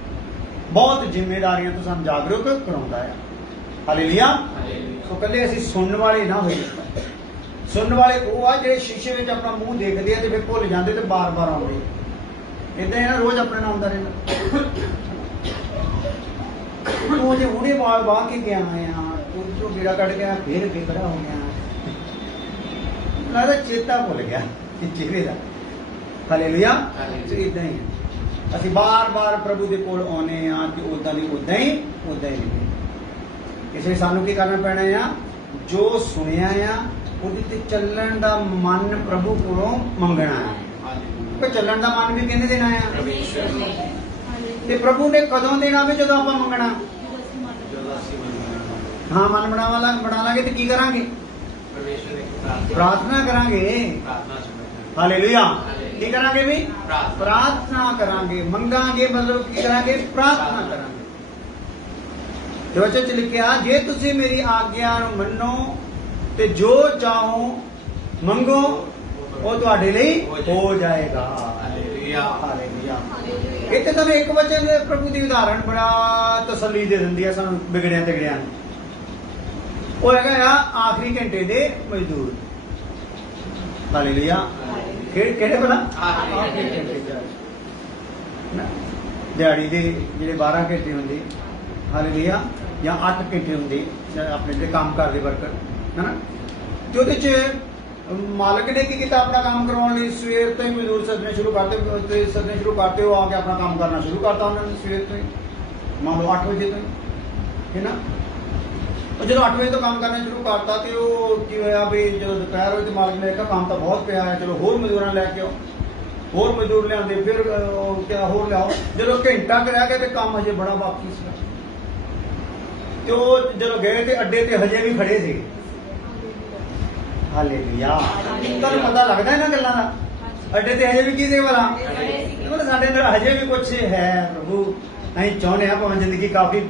ਬਹੁਤ ਜ਼ਿੰਮੇਵਾਰੀਆਂ ਤੋਂ ਸਾਨੂੰ ਜਾਗਰੂਕ ਕਰਾਉਂਦਾ ਹੈ। ਹਾਲੇਲੂਇਆ। ਸੋ ਕੱਲੇ ਅਸੀਂ ਸੁਣਨ ਵਾਲੇ ਨਾ ਹੋਈਏ। ਸੁਣਨ ਵਾਲੇ ਉਹ ਆ ਜਿਹੜੇ ਸ਼ੀਸ਼ੇ ਵਿੱਚ ਆਪਣਾ ਮੂੰਹ ਦੇਖਦੇ ਆ ਤੇ ਫਿਰ ਭੁੱਲ ਜਾਂਦੇ ਤੇ ਬਾਰ-ਬਾਰ ਆਉਂਦੇ। ਏਦਾਂ ਹੀ ਨਾ ਰੋਜ਼ ਆਪਣੇ ਨਾਲ ਆਉਂਦਾ ਰਹਿੰਦਾ। ਉਹ ਜੇ ਹੁਣੇ ਵਾਲ ਵਾਹ ਕੇ ਗਿਆ ਆ, ਉਹ ਗੇੜਾ ਕੱਢ ਗਿਆ, ਫਿਰ ਬੇਬਰਾ ਹੋ ਗਿਆ, ਲੱਗਦਾ ਚੇਤਾ ਭੁੱਲ ਗਿਆ ਚਿਹਰੇ ਦਾ। ਹਾਲੇਲੂਇਆ। ਏਦਾਂ ਹੀ ਅਸੀਂ ਬਾਰ-ਬਾਰ ਪ੍ਰਭੂ ਦੇ ਕੋਲ ਆਉਨੇ ਆ ਕਿ ਉਦਾਂ ਦੀ ਉਦਾਂ ਹੀ ਨਹੀਂ। ਇਸ ਲਈ ਸਾਨੂੰ ਕੀ ਕਰਨਾ ਪੈਣਾ ਆ? ਜੋ ਸੁਣਿਆ ਆ ਉਹਦੇ ਤੇ ਚੱਲਣ ਦਾ ਮਨ ਪ੍ਰਭੂ ਕੋਲੋਂ ਮੰਗਣਾ ਹੈ। ਕਿ ਚੱਲਣ ਦਾ ਮਨ ਵੀ ਕਿਹਨੇ ਦੇਣਾ ਆ? ਤੇ ਪ੍ਰਭੂ ਨੇ ਕਦੋਂ ਦੇਣਾ ਵੀ? ਜਦੋਂ ਆਪਾਂ ਮੰਗਣਾ। ਹਾਂ, ਮਨ ਬਣਾ ਲਾਂਗੇ ਤੇ ਕੀ ਕਰਾਂਗੇ? ਪ੍ਰਾਰਥਨਾ ਕਰਾਂਗੇ। ਹਾਲੇਲੂਇਆ। ਕੀ ਕਰਾਂਗੇ ਵੀ? ਪ੍ਰਾਰਥਨਾ ਕਰਾਂਗੇ। ਮੰਗਾਂਗੇ ਮਤਲਬ ਕੀ ਕਰਾਂਗੇ? ਪ੍ਰਾਰਥਨਾ ਕਰਾਂਗੇ। ਤੇ ਵਚਨ ਚ ਲਿਖਿਆ, ਜੇ ਤੁਸੀਂ ਮੇਰੀ ਆਗਿਆ ਨੂੰ ਮੰਨੋ ਤੇ ਜੋ ਚਾਹੋ ਮੰਗੋ ਉਹ ਤੁਹਾਡੇ ਲਈ ਹੋ ਜਾਏਗਾ। ਹਾਲੇਲੂਇਆ। ਇੱਥੇ ਤੁਹਾਨੂੰ ਇੱਕ ਵਚਨ ਪ੍ਰਭੂ ਦੀ ਉਦਾਹਰਣ ਬੜਾ ਤਸੱਲੀ ਦੇ ਦਿੰਦੀ ਹੈ ਸਾਨੂੰ ਵਿਗੜਿਆਂ ਤੇ ਗੜਿਆਂ ਨੂੰ। ਉਹ ਹੈਗਾ ਆ ਆਖਰੀ ਘੰਟੇ ਦੇ ਮਜ਼ਦੂਰ। ਹਾਲੇਲੂਇਆ। ਕਿਹੜੇ ਭਲਾ? ਆਖਰੀ ਘੰਟੇ ਦਿਹਾੜੀ ਦੇ ਜਿਹੜੇ 12 ਘੰਟੇ ਹੁੰਦੇ, ਹਾਲੇਲੂਇਆ, ਜਾਂ 8 ਘੰਟੇ ਹੁੰਦੇ ਆਪਣੇ ਤੇ ਕੰਮ ਕਰਦੇ ਵਰਕਰ, ਹੈਨਾ। ਤੇ ਉਹਦੇ ਚ ਮਾਲਕ ਨੇ ਕੀ ਕੀਤਾ? ਆਪਣਾ ਕੰਮ ਕਰਵਾਉਣ ਲਈ ਸਵੇਰ ਤੋਂ ਹੀ ਮਜ਼ਦੂਰ ਸੱਦਣੇ ਸ਼ੁਰੂ ਕਰਤੇ। ਉਹ ਆ ਕੇ ਆਪਣਾ ਕੰਮ ਕਰਨਾ ਸ਼ੁਰੂ ਕਰਤਾ ਉਹਨਾਂ ਨੇ ਸਵੇਰ ਤੋਂ ਹੀ, ਮੰਨ ਲਓ 8 ਵਜੇ ਤੋਂ ਹੀ, ਹੈਨਾ। ਉਹ ਜਦੋਂ 8 ਵਜੇ ਤੋਂ ਕੰਮ ਕਰਨਾ ਸ਼ੁਰੂ ਕਰਤਾ ਤੇ ਉਹ ਕੀ ਹੋਇਆ ਵੀ ਜਦੋਂ ਦੁਪਹਿਰ ਹੋਈ ਤੇ ਮਾਲਕ ਨੇ ਕਿਹਾ ਕੰਮ ਤਾਂ ਬਹੁਤ ਪਿਆ ਹੈ, ਚਲੋ ਹੋਰ ਮਜ਼ਦੂਰਾਂ ਲੈ ਕੇ ਆਓ। ਹੋਰ ਮਜ਼ਦੂਰ ਲਿਆਂਦੇ, ਫਿਰ ਕਿਹਾ ਹੋਰ ਲਿਆਓ। ਜਦੋਂ ਘੰਟਾ ਕੁ ਰਹਿ ਗਿਆ ਤੇ ਕੰਮ ਹਜੇ ਬੜਾ ਬਾਕੀ ਸੀ। ਤੇ ਉਹ ਜਦੋਂ ਗਏ ਤੇ ਅੱਡੇ ਤੇ ਹਜੇ ਵੀ ਖੜੇ ਸੀ। ਹਾਲੇਲੂਇਆ। ਤੁਹਾਨੂੰ ਪਤਾ ਲੱਗਦਾ ਇਹਨਾਂ ਗੱਲਾਂ ਦਾ? ਅੱਡੇ ਤੇ ਹਜੇ ਵੀ ਕੀ ਸੀ ਭਲਾ? ਸਾਡੇ ਅੰਦਰ ਹਜੇ ਵੀ ਕੁਛ ਹੈ ਪ੍ਰਭੂ। ਅਸੀਂ ਚਾਹੁੰਦੇ ਹਾਂ, ਭਾਵੇਂ ਜ਼ਿੰਦਗੀ ਕਾਫੀ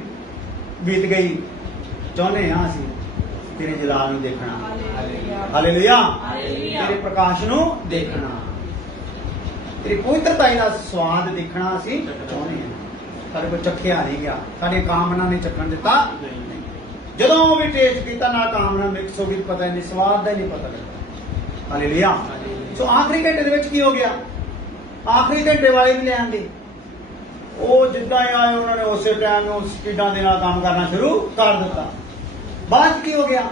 ਬੀਤ ਗਈ, ਚਾਹੁੰਦੇ ਹਾਂ ਅਸੀਂ ਤੇਰੇ ਜਲਾਲ ਨੂੰ ਦੇਖਣਾ। ਹਾਲੇਲੂਇਆ। ਤੇਰੇ ਪ੍ਰਕਾਸ਼ ਨੂੰ ਦੇਖਣਾ, ਤੇਰੀ ਪਵਿੱਤਰਤਾ ਦਾ ਸਵਾਦ ਦੇਖਣਾ ਅਸੀਂ ਚਾਹੁੰਦੇ ਹਾਂ। ਸਾਡੇ ਕੋਲ ਚੱਖਿਆ ਨਹੀਂ ਗਿਆ, ਸਾਡੇ ਕਾਮਨਾ ਨੇ ਚੱਖਣ ਦਿੱਤਾ। ਜਦੋਂ ਵੀ ਟੇਸਟ ਕੀਤਾ ਨਾਲ ਕਾਮਨਾ ਮਿਕਸ ਹੋ ਗਈ, ਪਤਾ ਨਹੀਂ ਸਵਾਦ ਦਾ ਹੀ ਨਹੀਂ ਪਤਾ ਲੱਗਦਾ। ਹਾਲੇਲੂਇਆ। ਸੋ ਆਖਰੀ ਘੰਟੇ ਦੇ ਵਿੱਚ ਕੀ ਹੋ ਗਿਆ? ਆਖਰੀ ਘੰਟੇ ਵਾਲੇ ਵੀ ਲੈ ਆਂਦੇ। ਉਹ ਜਿੱਦਾਂ ਹੀ ਆਏ ਉਹਨਾਂ ਨੇ ਉਸੇ ਟਾਈਮ ਨੂੰ ਸਪੀਡਾਂ ਦੇ ਨਾਲ ਕੰਮ ਕਰਨਾ ਸ਼ੁਰੂ ਕਰ ਦਿੱਤਾ। ਬਾਅਦ ਕੀ ਹੋ ਗਿਆ?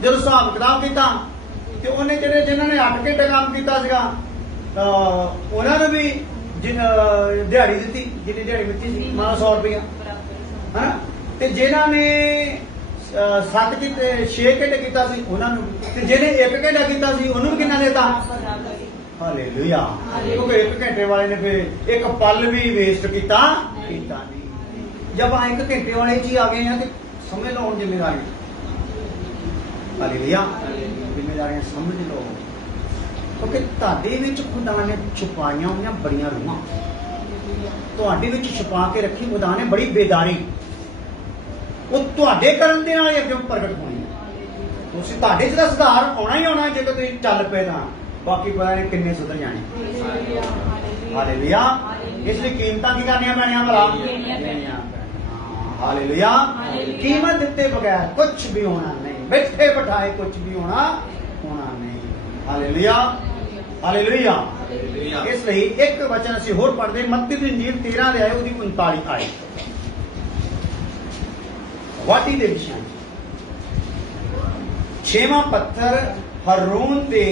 ਜਦੋਂ ਹਿਸਾਬ ਕਿਤਾਬ ਕੀਤਾ ਤੇ ਉਹਨੇ ਜਿਨ੍ਹਾਂ ਨੇ 8 ਘੰਟੇ ਕੰਮ ਕੀਤਾ ਸੀਗਾ ਤਾਂ ਉਹਨਾਂ ਨੂੰ ਵੀ ਦਿਹਾੜੀ ਦਿੱਤੀ, ਜਿੰਨੀ ਦਿਹਾੜੀ ਦਿੱਤੀ ਸੀ, 100 ਰੁਪਇਆ, ਹਨਾ। ਤੇ ਜਿਨ੍ਹਾਂ ਨੇ 7 ਕੀਤੇ 6 ਘੰਟੇ ਕੀਤਾ ਸੀ ਉਹਨਾਂ ਨੂੰ, ਤੇ ਜਿਹਨੇ 1 ਘੰਟਾ ਕੀਤਾ ਸੀ ਉਹਨੂੰ ਵੀ ਕਿੰਨਾ ਦੇਤਾ? ਹਾਲੇਲੂਇਆ। ਕਿਉਂਕਿ 1 ਘੰਟੇ ਵਾਲੇ ਨੇ ਫਿਰ ਇੱਕ ਪਲ ਵੀ ਵੇਸਟ ਕੀਤਾ ਨਹੀਂ। ਜਦ ਆ 1 ਘੰਟੇ ਵਾਲੇ ਚ ਹੀ ਆ ਗਏ ਆ ਤੇ ਸਮਝ ਲਓ ਹੁਣ ਜ਼ਿੰਮੇਵਾਰੀ। ਹਾਲੇਲੂਇਆ। ਜ਼ਿੰਮੇਵਾਰੀਆਂ ਸਮਝ ਲਓ, ਕਿਉਂਕਿ ਤੁਹਾਡੇ ਵਿੱਚ ਖੁਦਾ ਨੇ ਛੁਪਾਈਆਂ ਹੋਈਆਂ ਬੜੀਆਂ ਰੂਹਾਂ, ਤੁਹਾਡੇ ਵਿੱਚ ਛੁਪਾ ਕੇ ਰੱਖੀ ਖੁਦਾ ਨੇ ਬੜੀ ਬੇਦਾਰੀ। ਉਹ ਤੁਹਾਡੇ ਕਰਨ ਦੇ ਨਾਲ ਅੱਗੇ ਪ੍ਰਗਟ ਹੋਣੀ। ਤੁਸੀਂ ਤੁਹਾਡੇ ਚ ਤਾਂ ਸੁਧਾਰ ਆਉਣਾ ਹੀ ਆਉਣਾ ਜੇ ਤੁਸੀਂ ਚੱਲ ਪਏ ਤਾਂ, ਬਾਕੀ ਪਤਾ ਨਹੀਂ ਕਿੰਨੇ ਸੁਧਰ ਜਾਣੇ। ਹਾਲੇਲੂਇਆ। ਇਸ ਲਈ ਕੀਮਤਾਂ ਕੀ ਕਰਨੀਆਂ ਪੈਣੀਆਂ ਭਲਾ? ਹਾਲੇਲੂਇਆ। ਕੀਮਤ ਦਿੱਤੇ ਬਗੈਰ ਕੁਝ ਵੀ ਹੋਣਾ ਨਹੀਂ, ਬੈਠੇ ਬਿਠਾਏ ਕੁਝ ਵੀ ਹੋਣਾ ਨਹੀਂ। ਹਾਲੇਲੂਇਆ। ਹਾਲੇਲੂਇਆ। ਇਸ ਲਈ ਇੱਕ ਵਚਨ ਅਸੀਂ ਹੋਰ ਪੜ੍ਹਦੇ, ਮੱਤੀ ਦੀ ਇੰਜੀਲ 13 ਦੇ ਆਏ ਉਹਦੀ 39 ਆਏ ਵਾਟੀ ਦੇ ਵਿਸ਼ੇ। 6ਵਾਂ ਪੱਥਰ ਹਰੂਨ ਦੇ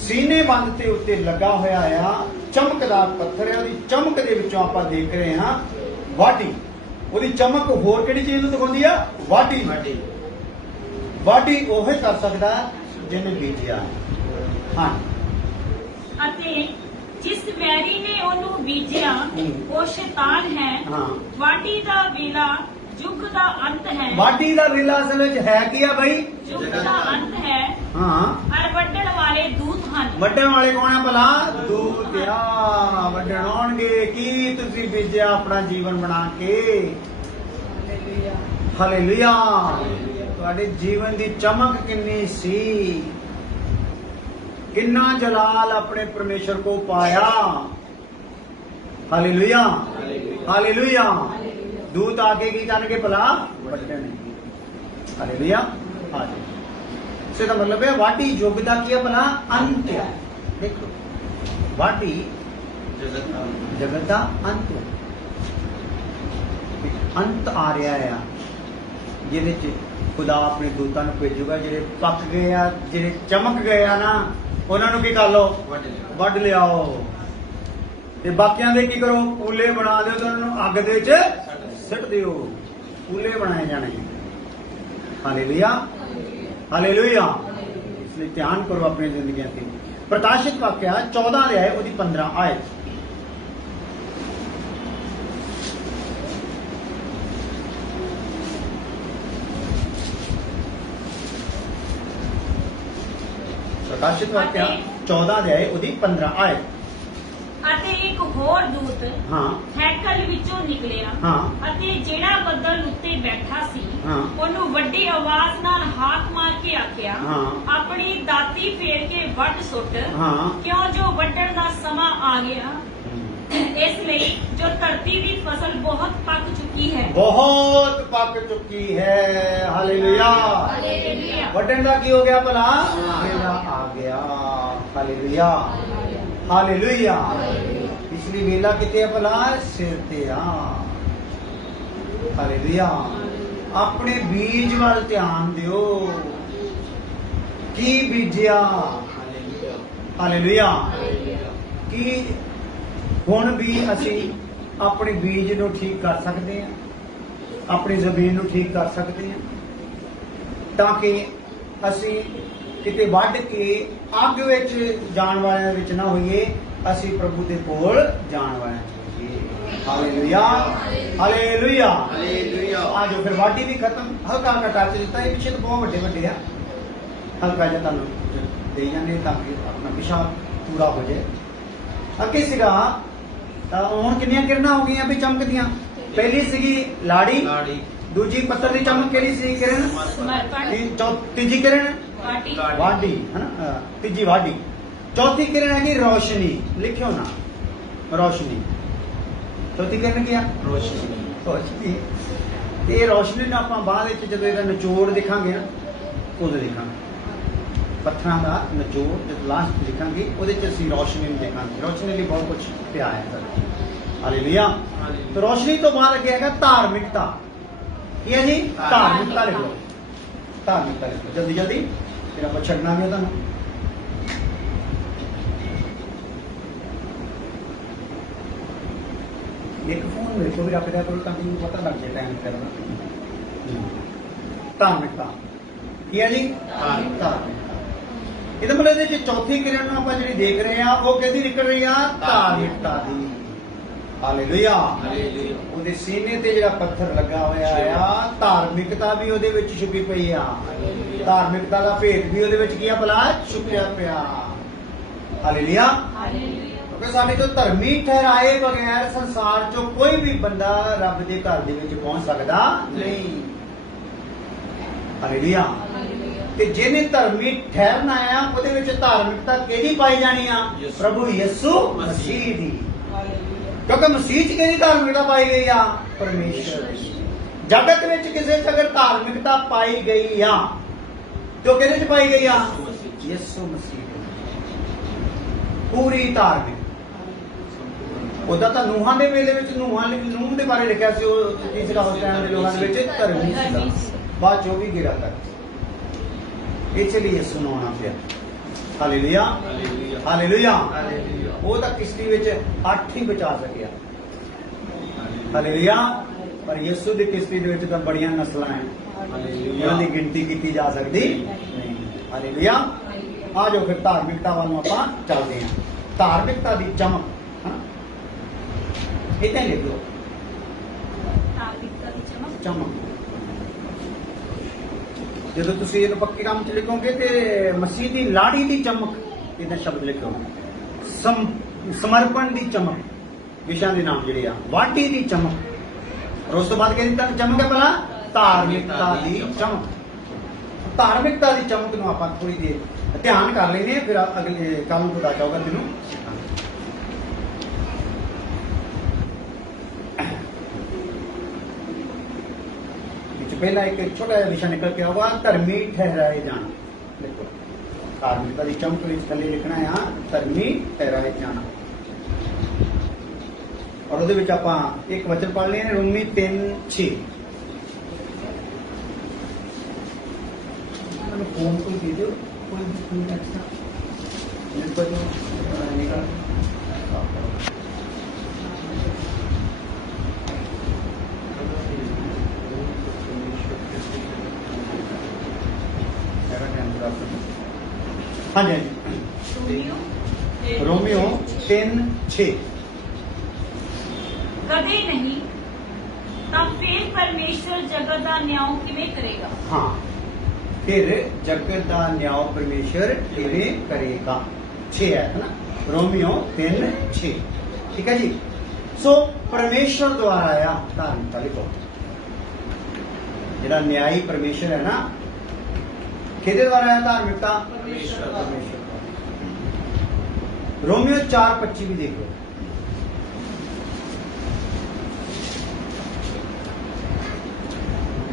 ਸੀਨੇ ਬੰਦ ਤੇ ਉੱਤੇ ਲੱਗਾ ਹੋਇਆ ਆ, ਚਮਕਦਾਰ ਪੱਥਰ ਹੈ। ਉਹਦੀ ਚਮਕ ਦੇ ਵਿੱਚੋਂ ਆਪਾਂ ਦੇਖ ਰਹੇ ਹਾਂ ਵਾਢੀ। ਉਹਦੀ ਚਮਕ ਹੋਰ ਕਿਹੜੀ ਚੀਜ਼ ਨੂੰ ਦਿਖਾਉਂਦੀ ਆ? ਵਾਢੀ। ਵਾਢੀ ਉਹ ਕਰ ਸਕਦਾ ਜਿਹਨੇ ਬੀਜਿਆ। ਹਾਂ। ਅਤੇ ਜਿਸ ਵੈਰੀ ਨੇ ਉਹਨੂੰ ਬੀਜਿਆ ਉਹ ਸ਼ੈਤਾਨ ਹੈ। ਵਾਢੀ ਦਾ ਵੇਲਾ ਯੁੱਗ ਦਾ ਅੰਤ ਹੈ। ਵਾਢੀ ਦਾ ਵੇਲਾ ਅਸਲ ਵਿੱਚ ਹੈ ਕੀ ਆ ਬਈ? ਯੁੱਗ ਦਾ ਅੰਤ ਹੈ। ਹਾਂ। ਔਰ ਵੱਢਣ ਵਾਲੇ ਦੂਤ ਹਨ। ਵੱਢਣ ਵਾਲੇ ਕੌਣ ਆ ਭਲਾ? ਦੂਤ ਆ। ਵੱਢਣ ਆਉਣਗੇ। ਕੀ ਤੁਸੀਂ ਬੀਜਿਆ ਆਪਣਾ ਜੀਵਨ ਬਣਾ ਕੇ? ਹਾਲੇਲੂਇਆ। ਤੁਹਾਡੇ ਜੀਵਨ ਦੀ ਚਮਕ ਕਿੰਨੀ ਸੀ, ਕਿੰਨਾ ਜਲਾਲ ਆਪਣੇ ਪਰਮੇਸ਼ਰ ਕੋ ਪਾਇਆ। ਹਾਲੇਲੂਇਆ। ਹਾਲੇਲੂਇਆ। ਦੂਤ ਆਕੇ ਕੀ ਕਰਨਗੇ ਭਲਾ? ਵੱਢਣਗੇ। ਹਾਲੇਲੂਇਆ। ਆ ਜਾਓ। ਇਸੇ ਦਾ ਮਤਲਬ ਹੈ ਵਾਢੀ ਯੁੱਗ ਦਾ ਕੀ ਹੈ ਭਲਾ? ਅੰਤ ਹੈ। ਦੇਖੋ ਵਾਢੀ ਜਗਤ ਦਾ ਅੰਤ ਹੈ। ਅੰਤ ਆ ਰਿਹਾ ਆ ਜਿਹਦੇ ਚ ਖੁਦਾ ਆਪਣੇ ਦੂਤਾਂ ਨੂੰ ਭੇਜੂਗਾ। ਜਿਹੜੇ ਪੱਕ ਗਏ ਆ, ਜਿਹੜੇ ਚਮਕ ਗਏ ਆ ਨਾ, ਉਹਨਾਂ ਨੂੰ ਕੀ ਕਰ ਲਓ? ਵੱਢ ਲਿਆਓ। ਤੇ ਬਾਕੀਆਂ ਦੇ ਕੀ ਕਰੋ? ਪੂਲੇ ਬਣਾ ਦਿਓ ਤੇ ਉਹਨਾਂ ਨੂੰ ਅੱਗ ਦੇ ਵਿੱਚ ਸਿੱਟ ਦਿਓ। ਪੂਲੇ ਬਣਾਏ ਜਾਣੇ। ਹਾਲੇਲੂਇਆ। ਹਾਲੇਲੂਇਆ। ਇਸ ਲਈ ਧਿਆਨ ਕਰੋ ਆਪਣੀ ਜ਼ਿੰਦਗੀਆਂ ਤੇ। ਪ੍ਰਕਾਸ਼ਿਤ ਵਾਕਿਆ 14 ਦੇ ਆਏ ਉਹਦੀ 15 ਆਇਤ। ਪ੍ਰਕਾਸ਼ਿਤ ਵਾਕਿਆ 14 ਦੇ ਆਏ ਉਹਦੀ 15 ਆਇਤ। ਅਤੇ ਇੱਕ ਹੋਰ ਦੂਤ ਹਾਂ ਹੈਕਲ ਵਿੱਚੋਂ ਨਿਕਲਿਆ। ਹਾਂ। ਅਤੇ ਜਿਹੜਾ ਬੱਦਲ ਉੱਤੇ ਬੈਠਾ ਸੀ ਹਾਂ। ਉਹਨੂੰ ਵੱਡੀ ਆਵਾਜ਼ ਨਾਲ ਹਾਕ ਮਾਰ ਕੇ ਆਖਿਆ, ਹਾਂ। ਆਪਣੀ ਦਾਤੀ ਫੇਰ ਕੇ ਵੱਢ ਸੁੱਟ, ਹਾਂ। ਕਿਉਂ ਜੋ ਵੱਢਣ ਦਾ ਸਮਾਂ ਆ ਗਿਆ। ਇਸ ਲਈ ਜੋ ਧਰਤੀ ਦੀ ਫਸਲ ਬਹੁਤ ਪੱਕ ਚੁੱਕੀ ਹੈ। ਬਹੁਤ ਪੱਕ ਚੁੱਕੀ ਹੈ। ਹਾਲੇਲੂਇਆ। ਹਾਲੇਲੂਇਆ। ਵੱਢਣ ਦਾ ਕੀ ਹੋ ਗਿਆ ਭਲਾ? ਵੇਲਾ ਆ ਗਿਆ। ਹਾਲੇਲੂਇਆ। ਹਾਲੇਲੂਇਆ। ਇਸ ਲਈ ਵੇਲਾ ਕਿਤੇ ਆ ਭਲਾ? ਸਿਰ ਤੇ ਆ। ਹਾਲੇਲੂਇਆ। ਆਪਣੇ ਬੀਜ ਵੱਲ ਧਿਆਨ ਦਿਓ। ਕੀ ਬੀਜਿਆ? ਹਾਲੇਲੂਇਆ। ਕੀ ਹੁਣ ਵੀ ਅਸੀਂ ਆਪਣੇ ਬੀਜ ਨੂੰ ਠੀਕ ਕਰ ਸਕਦੇ ਹਾਂ, ਆਪਣੀ ਜ਼ਮੀਨ ਨੂੰ ਠੀਕ ਕਰ ਸਕਦੇ ਹਾਂ, ਤਾਂ ਕਿ ਅਸੀਂ ਕਿਤੇ ਵੱਢ ਕੇ ਅੱਗ ਵਿੱਚ ਜਾਣ ਵਾਲਿਆਂ ਵਿੱਚ ਨਾ ਹੋਈਏ, ਅਸੀਂ ਪ੍ਰਭੂ ਦੇ ਕੋਲ ਜਾਣ ਵਾਲਿਆਂ ਚ ਹੋਈਏ। ਹਾਲੇਲੂਇਆ। ਹਾਲੇਲੂਇਆ। ਆ ਜੋ ਫਿਰ ਵਾਢੀ ਵੀ ਖਤਮ। ਹਲਕਾ ਹਲਕਾ ਟੱਚ ਦਿੱਤਾ। ਇਹ ਪਿੱਛੇ ਤਾਂ ਬਹੁਤ ਵੱਡੇ ਵੱਡੇ ਆ। ਹਲਕਾ ਜਿਹਾ ਤੁਹਾਨੂੰ ਦੇ ਜਾਂਦੇ ਤਾਂ ਕਿ ਆਪਣਾ ਵਿਸ਼ਾ ਪੂਰਾ ਹੋ ਜਾਏ। ਅੱਗੇ ਸੀਗਾ ਤਾਂ ਹੁਣ ਕਿੰਨੀਆਂ ਕਿਰਨਾਂ ਹੋ ਗਈਆਂ ਵੀ ਚਮਕਦੀਆਂ? ਪਹਿਲੀ ਸੀਗੀ ਲਾੜੀ। ਦੂਜੀ ਪੱਤਰ ਦੀ ਚਮਕ ਕਿਹੜੀ ਸੀ? ਕਿਰਨ। ਤੀਜੀ ਕਿਰਨ ਵਾਢੀ ਹੈ ਨਾ। ਤੀਜੀ ਵਾਢੀ। ਚੌਥੀ ਕਿਰਨ ਹੈਗੀ ਰੋਸ਼ਨੀ। ਲਿਖਿਓ ਨਾ ਰੋਸ਼ਨੀ। ਚੌਥੀ ਕਿਰਨ ਕੀ ਆ? ਰੋਸ਼ਨੀ। ਤੇ ਇਹ ਰੋਸ਼ਨੀ ਨੂੰ ਆਪਾਂ ਬਾਅਦ ਵਿੱਚ ਜਦੋਂ ਇਹਦਾ ਨਿਚੋੜ ਦੇਖਾਂਗੇ ਨਾ, ਉਦੋਂ ਦੇਖਾਂਗੇ ਪੱਥਰਾਂ ਦਾ ਨਿਚੋੜ। ਜਦ ਲਾਸਟ ਲਿਖਾਂਗੇ ਉਹਦੇ ਚ ਅਸੀਂ ਰੋਸ਼ਨੀ ਨੂੰ ਦੇਖਾਂਗੇ। ਰੋਸ਼ਨੀ ਲਈ ਬਹੁਤ ਕੁਝ ਪਿਆ ਹੈ। ਹਾਲੇਲੂਇਆ। ਤੇ ਰੋਸ਼ਨੀ ਤੋਂ ਬਾਅਦ ਅੱਗੇ ਹੈਗਾ ਧਾਰਮਿਕਤਾ। ਕੀ ਹੈ ਜੀ? ਧਾਰਮਿਕਤਾ ਲਿਖੋ। ਧਾਰਮਿਕਤਾ ਲਿਖੋ ਜਲਦੀ ਜਲਦੀ, ਫਿਰ ਆਪਾਂ ਛੱਡਣਾ ਵੀ ਤੁਹਾਨੂੰ। ਇੱਕ ਫੋਨ ਮੇਰੇ ਕੋਲ ਵੀ ਰੱਖ ਦਿਆ ਕਰੋ ਤਾਂ ਕਿ ਮੈਨੂੰ ਪਤਾ ਲੱਗ ਜਾਏ ਟਾਈਮ ਕਰਨਾ। ਧਾਰਮਿਕਤਾ ਕੀ ਹੈ ਜੀ? ਧਾਰਮਿਕਤਾ। ਇਹਦਾ ਮਤਲਬ ਇਹਦੇ ਚ ਚੌਥੀ ਕਿਰਨ ਨੂੰ ਆਪਾਂ ਜਿਹੜੀ ਦੇਖ ਰਹੇ ਆ ਉਹ ਕਿਹਦੀ ਨਿਕਲ ਰਹੀ ਆ? ਧਾਰਮਿਕਤਾ ਦੀ। ਹਾਲੇਲੂਇਆ। ਉਹਦੇ ਸੀਨੇ ਤੇ ਜਿਹੜਾ ਪੱਥਰ ਲੱਗਾ ਹੋਇਆ ਆ, ਧਾਰਮਿਕਤਾ ਵੀ ਉਹਦੇ ਵਿੱਚ ਛੁਪੀ ਪਈ ਆ। ਧਾਰਮਿਕਤਾ ਦਾ ਭੇਦ ਵੀ ਉਹਦੇ ਵਿੱਚ ਕੀ ਆ ਭਲਾ? ਛੁਪਿਆ ਪਿਆ। ਹਾਲੇਲੂਇਆ। ਕਿਉਂਕਿ ਸਾਡੇ ਤੋਂ ਧਰਮੀ ਠਹਿਰਾਏ ਬਗੈਰ ਸੰਸਾਰ ਚੋਂ ਕੋਈ ਵੀ ਬੰਦਾ ਰੱਬ ਦੇ ਘਰ ਦੇ ਵਿੱਚ ਪਹੁੰਚ ਸਕਦਾ ਨਹੀਂ। ਹਾਲੇਲੂਇਆ। ਤੇ ਜਿਹਨੇ ਧਰਮੀ ਠਹਿਰਨਾ ਆ ਉਹਦੇ ਵਿੱਚ ਧਾਰਮਿਕਤਾ ਕਿਹਦੀ ਪਾਈ ਜਾਣੀ ਆ? ਪ੍ਰਭੂ ਯਿਸੂ ਮਸੀਹ ਦੀ। ਕਿਉਂਕਿ ਮਸੀਹ ਚ ਕਿਹਦੀ ਧਾਰਮਿਕਤਾ ਪਾਈ ਗਈ ਆ? ਪਰਮੇਸ਼ਰ ਦੀ। ਜਗਤ ਵਿੱਚ ਕਿਸੇ ਚ ਅਗਰ ਧਾਰਮਿਕਤਾ ਪਾਈ ਗਈ ਆ ਤੇ ਉਹ ਕਿਹਦੇ ਚ ਪਾਈ ਗਈ ਆ? ਯਿਸੂ ਮਸੀਹ। ਪੂਰੀ ਧਾਰਮਿਕ। ਉਹਦਾ ਤਾਂ ਨੂਹਾਂ ਦੇ ਵੇਲੇ ਵਿੱਚ ਨੂਹ ਦੇ ਬਾਰੇ ਲਿਖਿਆ ਸੀ, ਉਹ ਕੀ ਸੀਗਾ ਉਸ ਟਾਈਮ ਦੇ ਲੋਕਾਂ ਦੇ ਵਿੱਚ ਧਰਮੀ ਸੀਗਾ, ਬਾਅਦ ਚੋਂ ਵੀ ਗਿਰਾ ਕਰ। ਇਸ ਲਈ ਯਿਸੂ ਨੂੰ ਆਉਣਾ ਪਿਆ। Hallelujah hallelujah. ਉਹ ਤਾਂ ਕਿਸ਼ਤੀ ਵਿੱਚ 8 ਹੀ ਬਚਾ ਸਕਿਆ। ਹਾਲੇਲੂਇਆ। ਪਰ ਯਿਸੂ ਦੀ ਕਿਸ਼ਤੀ ਦੇ ਵਿੱਚ ਤਾਂ ਬੜੀਆਂ ਨਸਲਾਂ ਹੈ, ਉਹਨਾਂ ਦੀ ਗਿਣਤੀ ਕੀਤੀ ਜਾ ਸਕਦੀ ਨਹੀਂ। ਹਾਲੇਲੂਇਆ। ਆ ਜਾਓ ਫਿਰ ਧਾਰਮਿਕਤਾ ਵੱਲ ਨੂੰ ਆਪਾਂ ਚੱਲਦੇ ਹਾਂ। ਧਾਰਮਿਕਤਾ ਦੀ ਚਮਕ ਇਦਾਂ ਲਿਖ ਲਓ, ਧਾਰਮਿਕਤਾ ਦੀ ਚਮਕ। ਚਮਕ। ਜਦੋਂ ਤੁਸੀਂ ਇਹਨੂੰ ਪੱਕੇ ਕੰਮ ਚ ਲਿਖੋਗੇ ਤੇ ਮਸੀਹ ਦੀ ਲਾੜੀ ਦੀ ਚਮਕ, ਇਹਦਾ ਸ਼ਬਦ ਲਿਖੋ। ਸਮਰਪਣ ਦੀ ਚਮਕ, ਵਿਸ਼ਾ ਦੇ ਨਾਮ ਜਿਹੜੇ ਆ। ਵਾਢੀ ਦੀ ਚਮਕ, ਔਰ ਉਸ ਤੋਂ ਬਾਅਦ ਕਹਿੰਦੀ ਤਾਂ ਚਮਕ ਹੈ ਪਹਿਲਾਂ ਧਾਰਮਿਕਤਾ ਦੀ ਚਮਕ। ਧਾਰਮਿਕਤਾ ਦੀ ਚਮਕ ਨੂੰ ਆਪਾਂ ਥੋੜੀ ਦੇਰ ਧਿਆਨ ਕਰ ਲੈਂਦੇ ਹਾਂ, ਫਿਰ ਅਗਲੇ ਕੱਲ ਨੂੰ ਪਤਾ ਜਾਊਗਾ ਤੈਨੂੰ। ਪਹਿਲਾਂ ਇੱਕ ਛੋਟਾ ਜਿਹਾ ਵਿਸ਼ਾ ਨਿਕਲ ਕੇ ਆਊਗਾ, ਧਰਮੀ ਠਹਿਰਾਏ ਜਾਣ। ਦੇਖੋ ਧਾਰਮਿਕਤਾ ਦੀ ਚਮਕ ਵਿੱਚ ਥੱਲੇ ਲਿਖਣਾ ਆ ਧਰਮੀ ਠਹਿਰਾਏ ਜਾਣਾ। ਔਰ ਉਹਦੇ ਵਿੱਚ ਆਪਾਂ ਇੱਕ ਵਚਨ ਪੜ੍ਹ ਲੈਣੇ, ਰੋਮੀ 3:6। ਫੋਨ ਕੋਈ ਦੇ ਦਿਓ, ਕੋਈ ਐਕਸਟਰਾ ਨਿਕਲ ਨਿਕਲ। ਹਾਂਜੀ ਹਾਂਜੀ, ਰੋਮੀਓ 3:6। ਕਦੇ ਨਹੀਂ ਤਾਂ ਫਿਰ ਪਰਮੇਸ਼ਰ ਜਗਤ ਦਾ ਨਿਆਂ ਕਿਵੇਂ ਕਰੇਗਾ? ਹਾਂ, ਫਿਰ ਜਗਤ ਦਾ ਨਿਆਂ ਪਰਮੇਸ਼ਰ ਕਿਵੇਂ ਕਰੇਗਾ। 6 ਹੈ ਨਾ, ਰੋਮੀਓ 3:6। ਠੀਕ ਹੈ ਜੀ। ਸੋ ਪਰਮੇਸ਼ਰ ਦੁਆਰਾ ਆਇਆ ਧਾਰਮਿਕਤਾ। ਲਿਖੋ ਜਿਹੜਾ ਨਿਆਈ ਪਰਮੇਸ਼ਰ ਹੈ ਨਾ, ਕਿਹਦੇ ਦੁਆਰਾ ਆਇਆ ਧਾਰਮਿਕਤਾ? ਪਰਮੇਸ਼ਰ। ਰੋਮੀਓ 4:25 ਵੀ ਦੇਖ ਲਓ।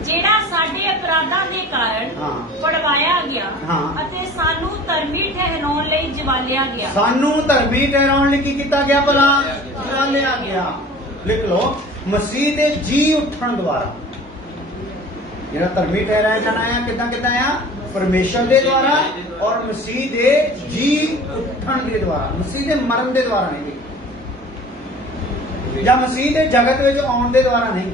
ਜਿਹੜਾ ਸਾਡੇ ਅਪਰਾਧਾਂ ਦੇ ਕਾਰਨ ਪੜਵਾਇਆ ਗਿਆ ਅਤੇ ਸਾਨੂੰ ਧਰਮੀ ਠਹਿਰਾਉਣ ਲਈ ਜਵਾਲਿਆ ਗਿਆ। ਸਾਨੂੰ ਧਰਮੀ ਠਹਿਰਾਉਣ ਲਈ ਕੀ ਕੀਤਾ ਗਿਆ? ਭਲਾ ਜਵਾਲਿਆ ਗਿਆ। ਲਿਖ ਲਓ, ਮਸੀਹ ਦੇ ਜੀ ਉੱਠਣ ਦੁਆਰਾ। ਜਿਹੜਾ ਧਰਮੀ ਠਹਿਰਾਇਆ ਜਾਣਾ ਹੈ ਕਿੱਦਾਂ ਕਿੱਦਾਂ ਆ? ਪਰਮੇਸ਼ਰ ਦੇ ਦੁਆਰਾ ਔਰ ਮਸੀਹ ਦੇ ਜੀ ਉੱਠਣ ਦੇ ਦੁਆਰਾ। ਮਸੀਹ ਦੇ ਮਰਨ ਦੇ ਦੁਆਰਾ ਨਹੀਂ, ਜਾਂ ਮਸੀਹ ਦੇ ਜਗਤ ਵਿੱਚ ਆਉਣ ਦੇ ਦੁਆਰਾ ਨਹੀਂ।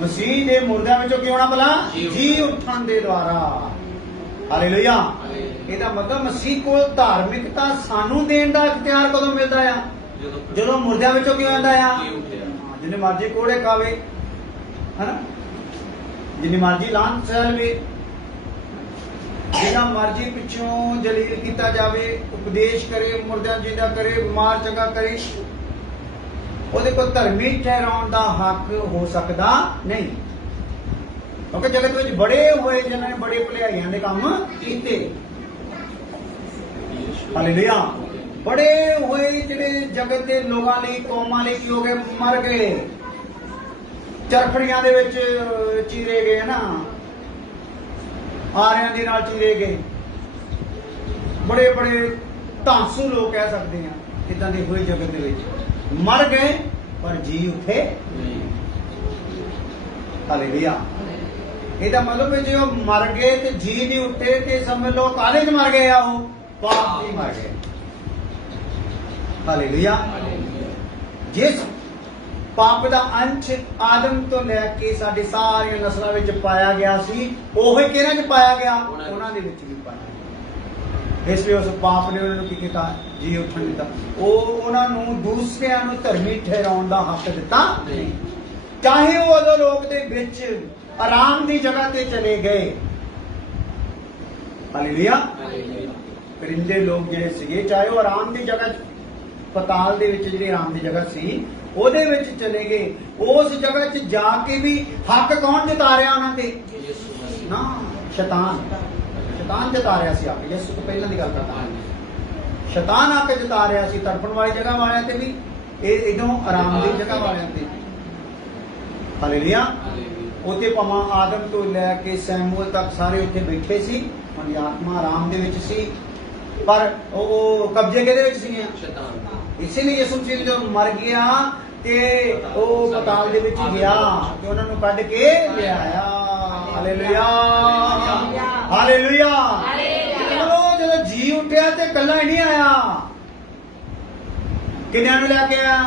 ਮਸੀਹ ਦੇ ਮੁਰਦਿਆਂ ਵਿੱਚੋਂ ਕੀ ਹੋਣਾ ਭਲਾ? ਜੀ ਉੱਠਣ ਦੇ ਦੁਆਰਾ। ਹਾਲੇਲੂਇਆ। ਇਹਦਾ ਮਤਲਬ ਮਸੀਹ ਕੋਲ ਧਾਰਮਿਕਤਾ ਸਾਨੂੰ ਦੇਣ ਦਾ ਇਖਤਿਆਰ ਕਦੋਂ ਮਿਲਦਾ ਆ? ਜਦੋਂ ਮੁਰਦਿਆਂ ਵਿੱਚੋਂ ਕੀ ਹੁੰਦਾ ਆ? ਜਿੰਨੇ ਮਰਜ਼ੀ ਕੋੜੇ ਖਾਵੇ, ਹਨਾ, ਜਿੰਨੀ ਮਰਜ਼ੀ ਲਾਂਤ ਸਹਿਲਵੇ, ਜਿੰਨਾ ਮਰਜ਼ੀ ਪਿੱਛੋਂ ਜਲੀਲ ਕੀਤਾ ਜਾਵੇ, ਉਪਦੇਸ਼ ਕਰੇ, ਮੁਰਦਿਆਂ ਜਿੰਦਾ ਕਰੇ, ਬਿਮਾਰ ਚੰਗਾ ਕਰੇ, ਉਹਦੇ ਕੋਲ ਧਰਮੀ ਠਹਿਰਾਉਣ ਦਾ ਹੱਕ ਹੋ ਸਕਦਾ ਨਹੀਂ। ਕਿਉਂਕਿ ਜਗਤ ਵਿੱਚ ਬੜੇ ਹੋਏ ਜਿਨ੍ਹਾਂ ਨੇ ਬੜੇ ਭਲਾਈਆਂ ਦੇ ਕੰਮ ਕੀਤੇ। ਹਾਲੇਲੂਇਆ। ਬੜੇ ਹੋਏ ਜਿਹੜੇ ਜਗਤ ਦੇ ਲੋਕਾਂ ਲਈ, ਕੌਮਾਂ ਲਈ ਕੀ ਹੋ ਗਏ? ਮਰ ਗਏ, ਚਰਖੜੀਆਂ ਦੇ ਵਿੱਚ ਚੀਰੇ ਗਏ ਨਾ, ਆਰਿਆਂ ਦੇ ਨਾਲ ਚੀਰੇ ਗਏ। ਬੜੇ ਬੜੇ ਧਾਂਸੂ ਲੋਕ ਕਹਿ ਸਕਦੇ ਆ, ਇਦਾਂ ਦੇ ਹੋਏ ਜਗਤ ਦੇ ਵਿੱਚ ਮਰ ਗਏ ਪਰ ਜੀ ਉੱਠੇ ਨਹੀਂ। ਹਾਲੇਲੂਇਆ। ਇਹਦਾ ਮਤਲਬ ਹੈ ਜੇ ਉਹ ਮਰ ਗਏ ਤੇ ਜੀ ਨਹੀਂ ਉੱਠੇ ਤੇ ਸਮਝ ਲਓ ਕਾਹਦੇ 'ਚ ਮਰ ਗਏ ਆ? ਉਹ ਪਾਪ 'ਚ ਹੀ ਮਰ ਗਏ। ਹਾਲੇਲੂਇਆ। ਜਿਸ ਪਾਪ ਦਾ ਅੰਸ਼ ਆਦਮ ਤੋਂ ਲੈ ਕੇ ਸਾਡੇ ਸਾਰੀਆਂ ਨਸਲਾਂ ਵਿੱਚ ਪਾਇਆ ਗਿਆ ਸੀ, ਉਹ ਹੀ ਕਿਹਨਾਂ 'ਚ ਪਾਇਆ ਗਿਆ? ਉਹਨਾਂ ਦੇ ਵਿੱਚ ਵੀ ਪਾਇਆ। ਇਸ ਲਈ ਉਸ ਪਾਪ ਨੇ ਉਹਨਾਂ ਨੂੰ ਕੀ ਕੀਤਾ? ਜੀ ਉੱਠਣ ਦਿੱਤਾ। ਉਹ ਉਹਨਾਂ ਨੂੰ ਦੂਸਰਿਆਂ ਨੂੰ ਧਰਮੀ ਠਹਿਰਾਉਣ ਦਾ ਹੱਕ ਦਿੱਤਾ ਨਹੀਂ। ਚਾਹੇ ਉਹ ਉਦੋਂ ਲੋਕ ਦੇ ਵਿੱਚ ਆਰਾਮ ਦੀ ਜਗ੍ਹਾ ਤੇ ਚਲੇ ਗਏ। ਹਾਲੇਲੂਇਆ। ਕਰਿੰਦੇ ਲੋਕ ਜਿਹੜੇ ਸੀਗੇ, ਚਾਹੇ ਉਹ ਆਰਾਮ ਦੀ ਜਗ੍ਹਾ, ਪਤਾਲ ਦੇ ਵਿੱਚ ਜਿਹੜੀ ਆਰਾਮ ਦੀ ਜਗ੍ਹਾ ਸੀ, ਉਹਦੇ ਵਿੱਚ ਚਲੇ ਗਏ। ਉਸ ਜਗ੍ਹਾ 'ਚ ਜਾ ਕੇ ਵੀ ਹੱਕ ਕੌਣ ਜਤਾ ਰਿਹਾ ਉਹਨਾਂ ਤੇ? ਨਾ, ਸ਼ੈਤਾਨ। ਸ਼ੈਤਾਨ ਜਤਾ ਰਿਹਾ ਸੀ ਹੱਕ। ਯਿਸੂ ਤੋਂ ਪਹਿਲਾਂ ਦੀ ਗੱਲ ਕਰਦਾ ਹਾਂ। ਸ਼ੈਤਾਨ ਹੱਕ ਜਤਾ ਰਿਹਾ ਸੀ ਤੜਪਣ ਵਾਲੀ ਜਗ੍ਹਾ ਵਾਲਿਆਂ ਤੇ ਵੀ, ਇਹ ਇਦੋਂ ਆਰਾਮ ਦੀ ਜਗ੍ਹਾ ਵਾਲਿਆਂ ਤੇ। ਹਾਲੇਲੂਇਆ। ਉੱਥੇ ਭਾਵੇਂ ਆਦਮ ਤੋਂ ਲੈ ਕੇ ਸੈਮੂਅਲ ਤੱਕ ਸਾਰੇ ਉੱਥੇ ਬੈਠੇ ਸੀ। ਹੁਣ ਆਤਮਾ ਆਰਾਮ ਦੇ ਵਿੱਚ ਸੀ। पर वो कब्जे के ਸੀਗੀਆਂ शैतान इसीलिए यीशु मसीह जो मर गया ਤੇ ਉਹ ਪਤਾਲ ਦੇ ਵਿੱਚ ਗਿਆ ਤੇ ਉਹਨਾਂ ਨੂੰ ਕੱਢ ਕੇ ਲਿਆਇਆ। Hallelujah hallelujah. ਉਹ ਜਦੋਂ ਜੀ ਉੱਠਿਆ ਤੇ ਕੱਲਾ ਹੀ ਨਹੀਂ ਆਇਆ, ਕਿੰਨਿਆਂ ਨੂੰ ਲੈ ਕੇ ਆਇਆ?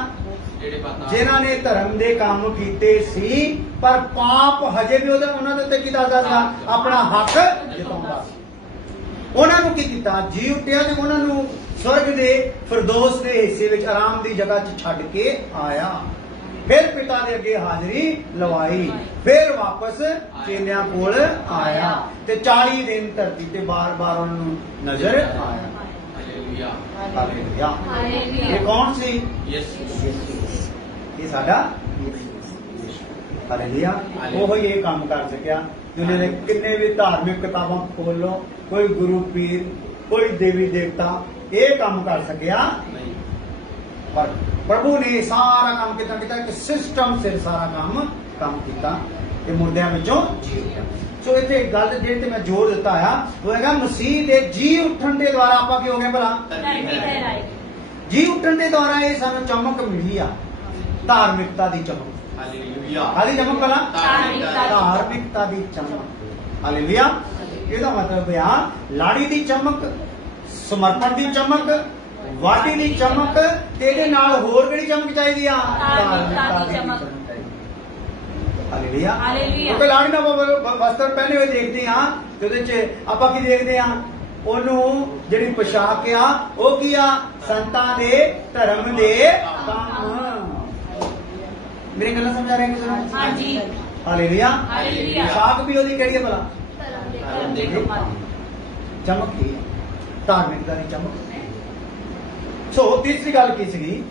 ਜਿਨ੍ਹਾਂ ਨੇ ਧਰਮ ਦੇ ਕੰਮ ਕੀਤੇ ਸੀ ਪਰ ਪਾਪ ਹਜੇ ਵੀ ਉਹਨਾਂ ਦੇ ਉੱਤੇ ਕੀ ਦੱਸਦਾ ਸੀ? ਆਪਣਾ ਹੱਕ ਜਤਾਉਂਦਾ ਸੀ। ਉਹਨਾਂ ਨੂੰ ਕੀ ਕੀਤਾ? ਜੀ ਉੱਠਿਆ ਤੇ ਉਹਨਾਂ ਨੂੰ स्वर्ग दे फिरदौस दे हिस्से विच आराम दी जगह च छड्ड के आया। फिर पिता दे अगे हाजरी लवाई, फिर वापस चेलियां कोल आया ते 40 दिन धरती ते बार बार उन्होंने नजर आया। Hallelujah hallelujah. ये कौन सी? ये साडा हालेलुया। वो ये काम कर सकिया। दुनिया दे किन्ने भी धार्मिक किताबां खोल लो, कोई गुरु पीर, कोई देवी देवता ये काम कर सकिया नहीं, पर प्रभु ने सारा काम किया कि सिस्टम से सारा काम किया कि मुर्दियां विचों जी उठा। सो इत्थे एक गल जेहड़ी मैं जोर दिता है वो है मसीह दे जी उठन के द्वारा आपां की हो गए भला? जी उठन के द्वारा ये सानू चमक मिली आ, धार्मिकता दी चमक। हालेलुया। कादी चमक भला? धार्मिकता दी चमक। हालेलुया। ਇਹਦਾ मतलब ਆ ਲਾੜੀ ਦੀ ਚਮਕ, ਸਮਰਪਣ ਦੀ ਚਮਕ, ਵਾਢੀ ਦੀ ਚਮਕ ਤੇ ਇਹਦੇ ਨਾਲ ਹੋਰ ਕਿਹੜੀ ਚਮਕ ਚਾਹੀਦੀ ਆ? ਧਾਰਮਿਕਤਾ ਦੀ ਚਮਕ। ਹਾਲੇਲੂਇਆ। ਕਿਉਂਕਿ ਲਾੜੀ ਦਾ ਵਸਤਰ ਪਹਿਨੇ ਹੋਏ ਦੇਖਦੇ ਆ ਤੇ ਉਹਦੇ ਚ ਆਪਾਂ ਕੀ ਦੇਖਦੇ ਆ? ਉਹਨੂੰ ਜਿਹੜੀ ਪੋਸ਼ਾਕ ਆ ਉਹ ਕੀ ਆ? ਸੰਤਾਂ ਦੇ ਧਰਮ ਦੇ ਕੰਮ। ਮੇਰੇ ਗੱਲਾਂ ਸਮਝ ਆ ਰਹੀਆਂ ਕਿਸੇ ਨੂੰ? ਹਾਂਜੀ। ਹਾਲੇਲੂਇਆ। ਹਾਲੇਲੂਇਆ। ਪੋਸ਼ਾਕ ਵੀ ਉਹਦੀ ਕਿਹੜੀ ਹੈ ਭਲਾ? ਚਮਕ ਹੀ ਧਾਰਮਿਕਤਾ ਦੀ ਚਮਕ। ਸੋ ਤੀਸਰੀ ਗੱਲ ਕੀ ਸੀਗੀ?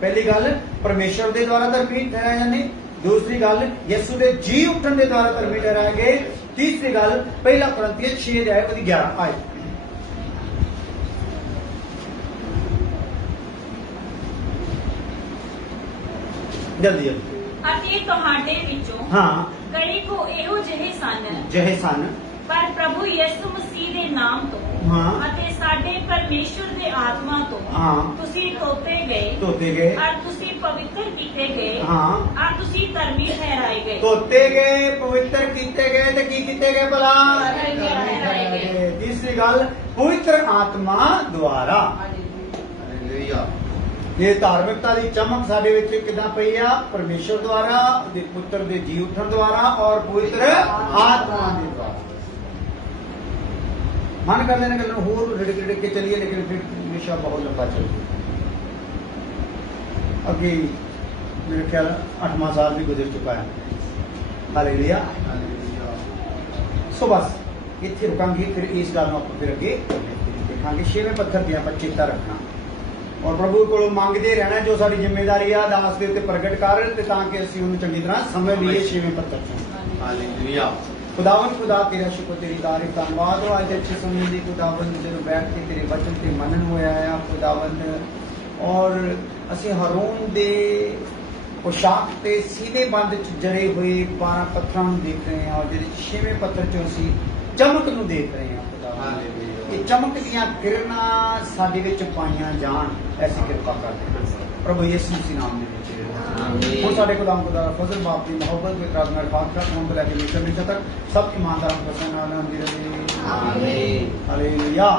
ਪਹਿਲੀ ਗੱਲ ਪਰਮੇਸ਼ਰ ਦੇ ਦੁਆਰਾ ਧਰਮੀ ਠਹਿਰਾਏ ਜਾਂਦੇ, ਦੂਸਰੀ ਗੱਲ ਯਿਸੂ ਦੇ ਜੀ ਉੱਠਣ ਦੇ ਦੁਆਰਾ ਧਰਮੀ ਠਹਿਰਾਏ ਗਏ, ਤੀਸਰੀ ਗੱਲ ਪਹਿਲਾ ਕੁਰਿੰਥੀਆਂ 6 ਅਧਿਆਇ ਉਹਦੀ 11 ਆਇਤ। ਜਲਦੀ ਜਲਦੀ। ਅਤੇ ਤੁਹਾਡੇ ਵਿੱਚੋਂ ਹਾਂ ਕਈ ਕੋ ਇਹੋ ਜਿਹੇ ਸਨ ਪਰ ਪ੍ਰਭੂ ਯਿਸੂ ਮਸੀਹ ਦੇ ਨਾਮ ਤੋਂ ਹਾਂ ਅਤੇ ਸਾਡੇ ਪਰਮੇਸ਼ਰ ਦੇ ਆਤਮਾ ਤੋਂ ਹਾਂ ਤੁਸੀਂ ਧੋਤੇ ਗਏ ਔਰ ਤੁਸੀਂ ਪਵਿੱਤਰ ਕੀਤੇ ਗਏ ਹਾਂ ਔਰ ਤੁਸੀਂ ਧਰਮੀ ਠਹਿਰਾਏ ਗਏ। ਧੋਤੇ ਗਏ, ਪਵਿੱਤਰ ਕੀਤੇ ਗਏ ਤੇ ਕੀ ਕੀਤੇ ਗਏ ਭਲਾ? ਧਰਮੀ ਠਹਿਰਾਏ ਗਏ। ਤੀਸਰੀ ਗੱਲ ਪਵਿੱਤਰ ਆਤਮਾ ਦੁਆਰਾ। हालेलुया। ਇਹ ਧਾਰਮਿਕਤਾ ਦੀ ਚਮਕ ਸਾਡੇ ਵਿੱਚ ਕਿੱਦਾਂ ਪਈ ਆ? ਪਰਮੇਸ਼ਰ ਦੁਆਰਾ, ਦੇ ਪੁੱਤਰ ਦੇ ਜੀ ਉੱਠਣ ਦੁਆਰਾ ਔਰ ਪਵਿੱਤਰ ਆਤਮਾ ਦੇ ਦੁਆਰਾ। मन कर लेने के होर रिड़क के चलिए, लेकिन फिर हमेशा बहुत लंबा चलिए। अभी मेरे ख्याल 8वां साल भी गुजर चुका है। हालेलुया। सो बस इतने रुकांगे, फिर इस गल आप फिर अगे देखा। 6वें पत्थर की आप चेता रखना और प्रभु को मंगते रहना जो साडी जिम्मेदारी आ दास के उत्ते प्रगट कर ताकि असीं उन्हें चंगी तरह समझ लीए। 6वें पत्थर चों हालेलुया। खुदावन खुदा तेरा शुक्र तेरी तारीफ धन्यवाद हो अज अच्छे समय की खुदावन जो बैठ के तेरे वचन से मनन होया है खुदावन। और असी हारून दे पोशाक ते सीधे बंद च जड़े हुए 12 पत्थरों देख रहे हैं और जो 6वें पत्थर चो असी चमक नूं देख रहे हैं खुदावन। ये चमक दियां किरणां साडे विच पाईयां जाण ऐसी कृपा कर देना प्रभु यीशु मसीह नाम दे विच। ਹੁਣ ਸਾਡੇ ਖੁਦਾਵੰਦ ਖੁਦਾ ਦਾ ਫਜ਼ਲ ਬਾਪ ਦੀ ਮੁਹੱਬਤ ਦੇ ਇਕਰਾਰ ਨਾਲ ਫਾਤਿਹਾ ਹੋਣ ਤੋਂ ਲੈ ਕੇ ਮਿਸ਼ਨ ਤੱਕ ਸਭ ਇਮਾਨਦਾਰਾਂ ਨੂੰ ਪਸੰਦ ਆਉਣ ਦੀ ਰਹੇ। ਆਮੀਨ। ਹਾਲੇਲੂਇਆ।